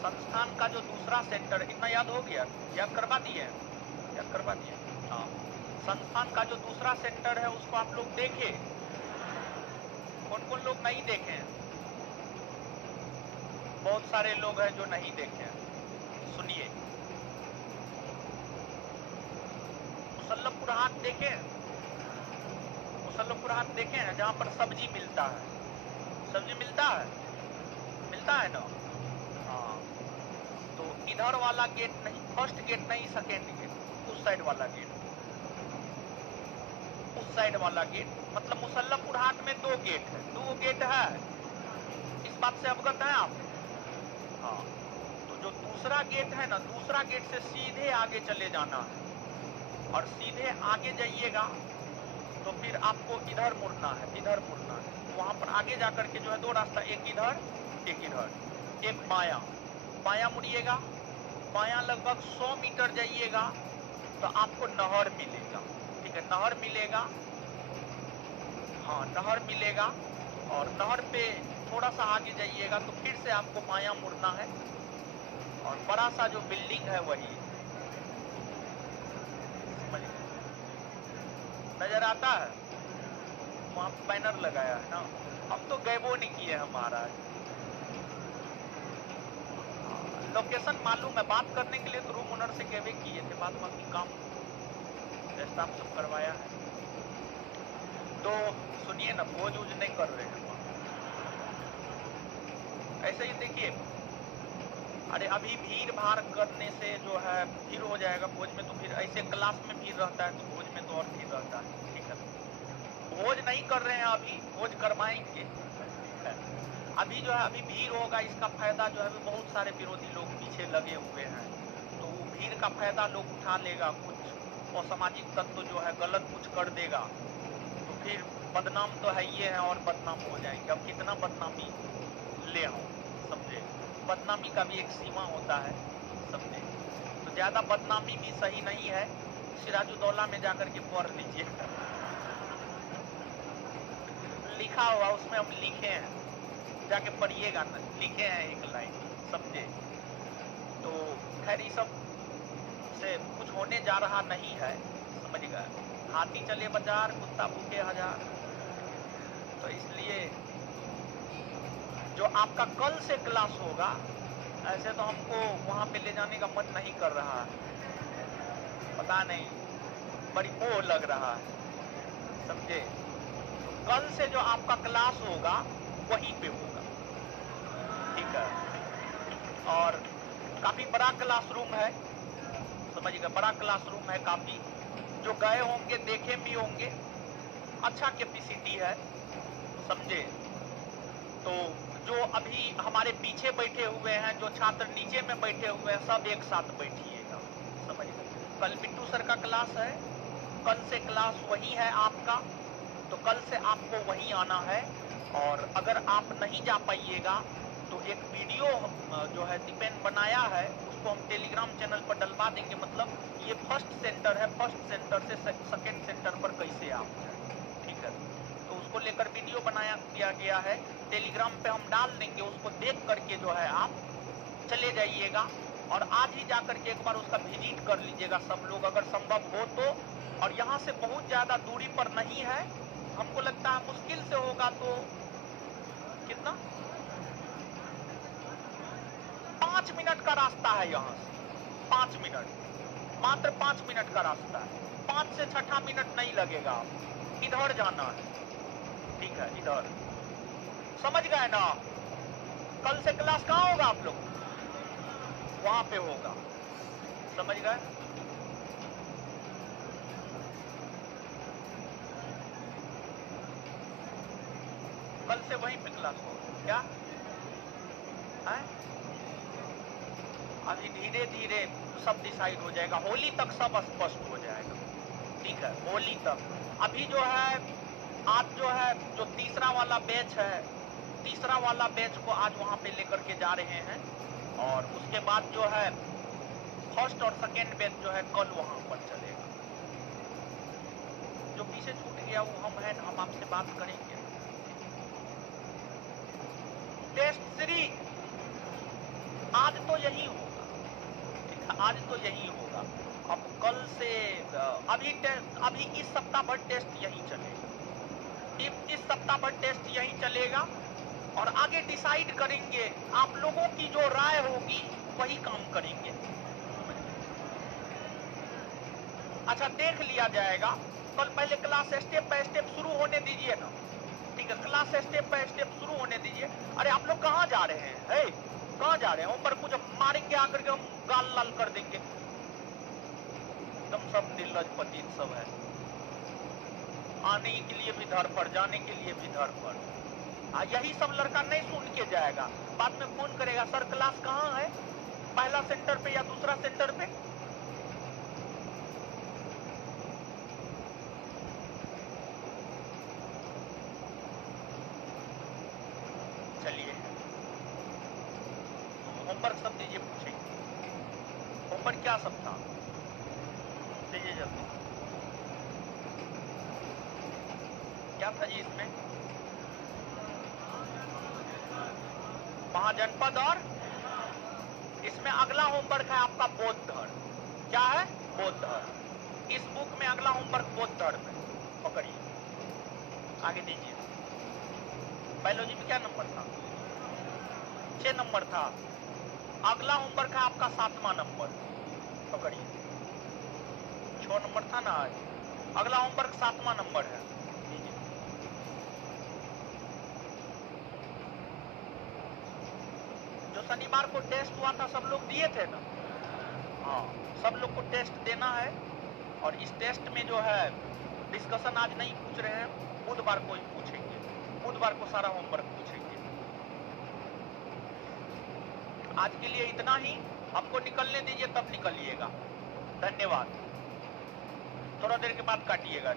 संस्थान का जो दूसरा सेंटर, इतना याद हो गया? याद करवा दिए? याद करवा दिए? हाँ। संस्थान का जो दूसरा सेंटर है उसको आप लोग देखें। कौन कौन लोग नहीं देखे? बहुत सारे लोग हैं जो नहीं देखे। सुनिए, मुसल्लमपुर हाट देखे? मुसल्लमपुर हाट देखे हैं जहाँ पर सब्जी मिलता है? सब्जी मिलता है? मिलता है ना? तो इधर वाला गेट नहीं, फर्स्ट गेट नहीं, सेकेंड गेट, उस साइड वाला गेट, उस साइड वाला गेट। मतलब मुसल्लमपुर हाट में दो गेट है, दो गेट है, इस बात से अवगत है आप? हाँ। तो जो दूसरा गेट है ना, दूसरा गेट से सीधे आगे चले जाना है और सीधे आगे जाइएगा तो फिर आपको इधर मुड़ना है, इधर मुड़ना है। वहां पर आगे जाकर के जो है दो रास्ता, एक इधर एक इधर, एक बायां, बायां मुड़िएगा, बायां लगभग 100 मीटर जाइएगा तो आपको नहर मिलेगा। ठीक है, नहर मिलेगा। हाँ, नहर मिलेगा और नहर पे थोड़ा सा आगे जाइएगा तो फिर से आपको बायां मुड़ना है और बड़ा सा जो बिल्डिंग है वही नजर आता है, वहां बैनर लगाया है ना। हम तो गए वो नहीं किए हैं महाराज, लोकेशन मालूम है। बात करने के लिए तो रूम ओनर से कहवे किए थे, बात बाकी काम जैसा आप सब करवाया है। तो सुनिए ना, भोज उज नहीं कर रहे हैं ऐसे ही। देखिए, अरे अभी भीड़ भाड़ करने से जो है भीड़ हो जाएगा भोज में, तो फिर ऐसे क्लास में भीड़ रहता है तो भोज में तो और भीड़ रहता है। ठीक है, भोज नहीं कर रहे हैं अभी, भोज करवाएंगे। अभी जो है अभी भीड़ होगा, इसका फायदा जो है बहुत सारे विरोधी लोग पीछे लगे हुए हैं, तो वो भीड़ का फायदा लोग उठा लेगा, कुछ असामाजिक तत्व जो है गलत कुछ कर देगा, तो फिर बदनाम तो है ये है और बदनाम हो जाएंगे। अब कितना बदनामी ले आओ, समझे, बदनामी का भी एक सीमा होता है, समझे, तो ज्यादा बदनामी भी सही नहीं है। सिराजुद्दौला में जाकर के पढ़ लीजिए, लिखा हुआ उसमें हम लिखे हैं, जाके पढ़िएगा ना, लिखे हैं एक लाइन, समझे। तो खैर ये सब से कुछ होने जा रहा नहीं है, समझ गए, हाथी चले बाजार कुत्ता भूखे हजार। तो इसलिए जो आपका कल से क्लास होगा, ऐसे तो हमको वहां पे ले जाने का मन नहीं कर रहा है, पता नहीं, बड़ी मोह लग रहा है, समझे। तो कल से जो आपका क्लास होगा वहीं पे होगा, ठीक है। और काफी बड़ा क्लासरूम है, समझिएगा, बड़ा क्लासरूम है काफी, जो गए होंगे देखे भी होंगे, अच्छा कैपेसिटी है, समझे। तो जो अभी हमारे पीछे बैठे हुए हैं, जो छात्र नीचे में बैठे हुए हैं, सब एक साथ बैठिएगा, समझिए। कल बिट्टू सर का क्लास है, कल से क्लास वही है आपका, तो कल से आपको वही आना है। और अगर आप नहीं जा पाइएगा तो एक वीडियो जो है दीपेन बनाया है, उसको हम टेलीग्राम चैनल पर डलवा देंगे। मतलब ये फर्स्ट सेंटर है, फर्स्ट सेंटर से सेकेंड सेंटर पर कैसे आप जाए, ठीक है। तो उसको लेकर वीडियो बनाया दिया गया है, टेलीग्राम पे हम डाल देंगे, उसको देख करके जो है आप चले जाइएगा। और आज ही जाकर के एक बार उसका विजिट कर लीजिएगा सब लोग, अगर संभव हो तो। और यहाँ से बहुत ज्यादा दूरी पर नहीं है, हमको लगता है मुश्किल से होगा तो कितना 5 मिनट का रास्ता है, यहाँ से 5 मिनट, मात्र 5 मिनट का रास्ता है, 5 से 6 मिनट नहीं लगेगा। आप इधर जाना है, ठीक है, इधर, समझ गए ना। कल से क्लास कहाँ होगा आप लोग, वहां पे होगा, समझ गए। कल से वहीं पे क्लास होगा क्या है? अभी धीरे धीरे सब डिसाइड हो जाएगा, होली तक सब स्पष्ट हो जाएगा, ठीक है, होली तक। अभी जो है आज जो है जो तीसरा वाला बैच है, तीसरा वाला बैच को आज वहां पे लेकर के जा रहे हैं, और उसके बाद जो है फर्स्ट और सेकेंड बैच जो है कल वहां पर चलेगा। जो पीछे छूट गया वो हम हैं, हम आपसे बात करेंगे। टेस्ट सीरीज आज तो यही होगा, ठीक है, आज तो यही होगा। अब कल से अभी इस सप्ताह भर टेस्ट यही चलेगा, इस सप्ताह भर टेस्ट यही चलेगा, और आगे डिसाइड करेंगे, आप लोगों की जो राय होगी वही काम करेंगे। अच्छा, देख लिया जाएगा कल, पहले क्लास स्टेप बाय स्टेप शुरू होने दीजिए ना, ठीक है, क्लास स्टेप बाय स्टेप शुरू होने दीजिए। अरे आप लोग कहाँ जा रहे हैं, कहाँ जा रहे हैं? ऊपर कुछ मारेंगे आकर के, हम गाल लाल कर देंगे, एकदम सब निर्लज पतित सब है, आने के लिए भी धर पर, जाने के लिए भी धर पर। यही सब लड़का नहीं सुन के जाएगा, बाद में फोन करेगा, सर क्लास कहाँ है, पहला सेंटर पे या दूसरा सेंटर पे। चलिए होमवर्क सब दीजिए, पूछेंगे होमवर्क क्या सब था, दीजिए जल्दी। क्या था जी इसमें? महाजनपद, और इसमें अगला होमवर्क है आपका बौद्ध धर्म। क्या है? बौद्ध धर्म। इस बुक में अगला होमवर्क बौद्ध धर्म है, पकड़िए, आगे दीजिए। बायोलॉजी में क्या नंबर था? 6 नंबर था। अगला होमवर्क है आपका 7वां नंबर, पकड़िए, 6 नंबर था ना आज, अगला होमवर्क 7वां नंबर है, दीजिए। जो शनिवार को टेस्ट हुआ था सब लोग दिए थे ना? हाँ, सब लोग को टेस्ट देना है, और इस टेस्ट में जो है डिस्कशन आज नहीं पूछ रहे हैं, बुधवार को ही पूछेंगे, बुधवार को सारा होमवर्क पूछेंगे, आज के लिए इतना ही, हमको निकलने दीजिए तब निकलिएगा। धन्यवाद। थोड़ा देर के बाद काटिएगा।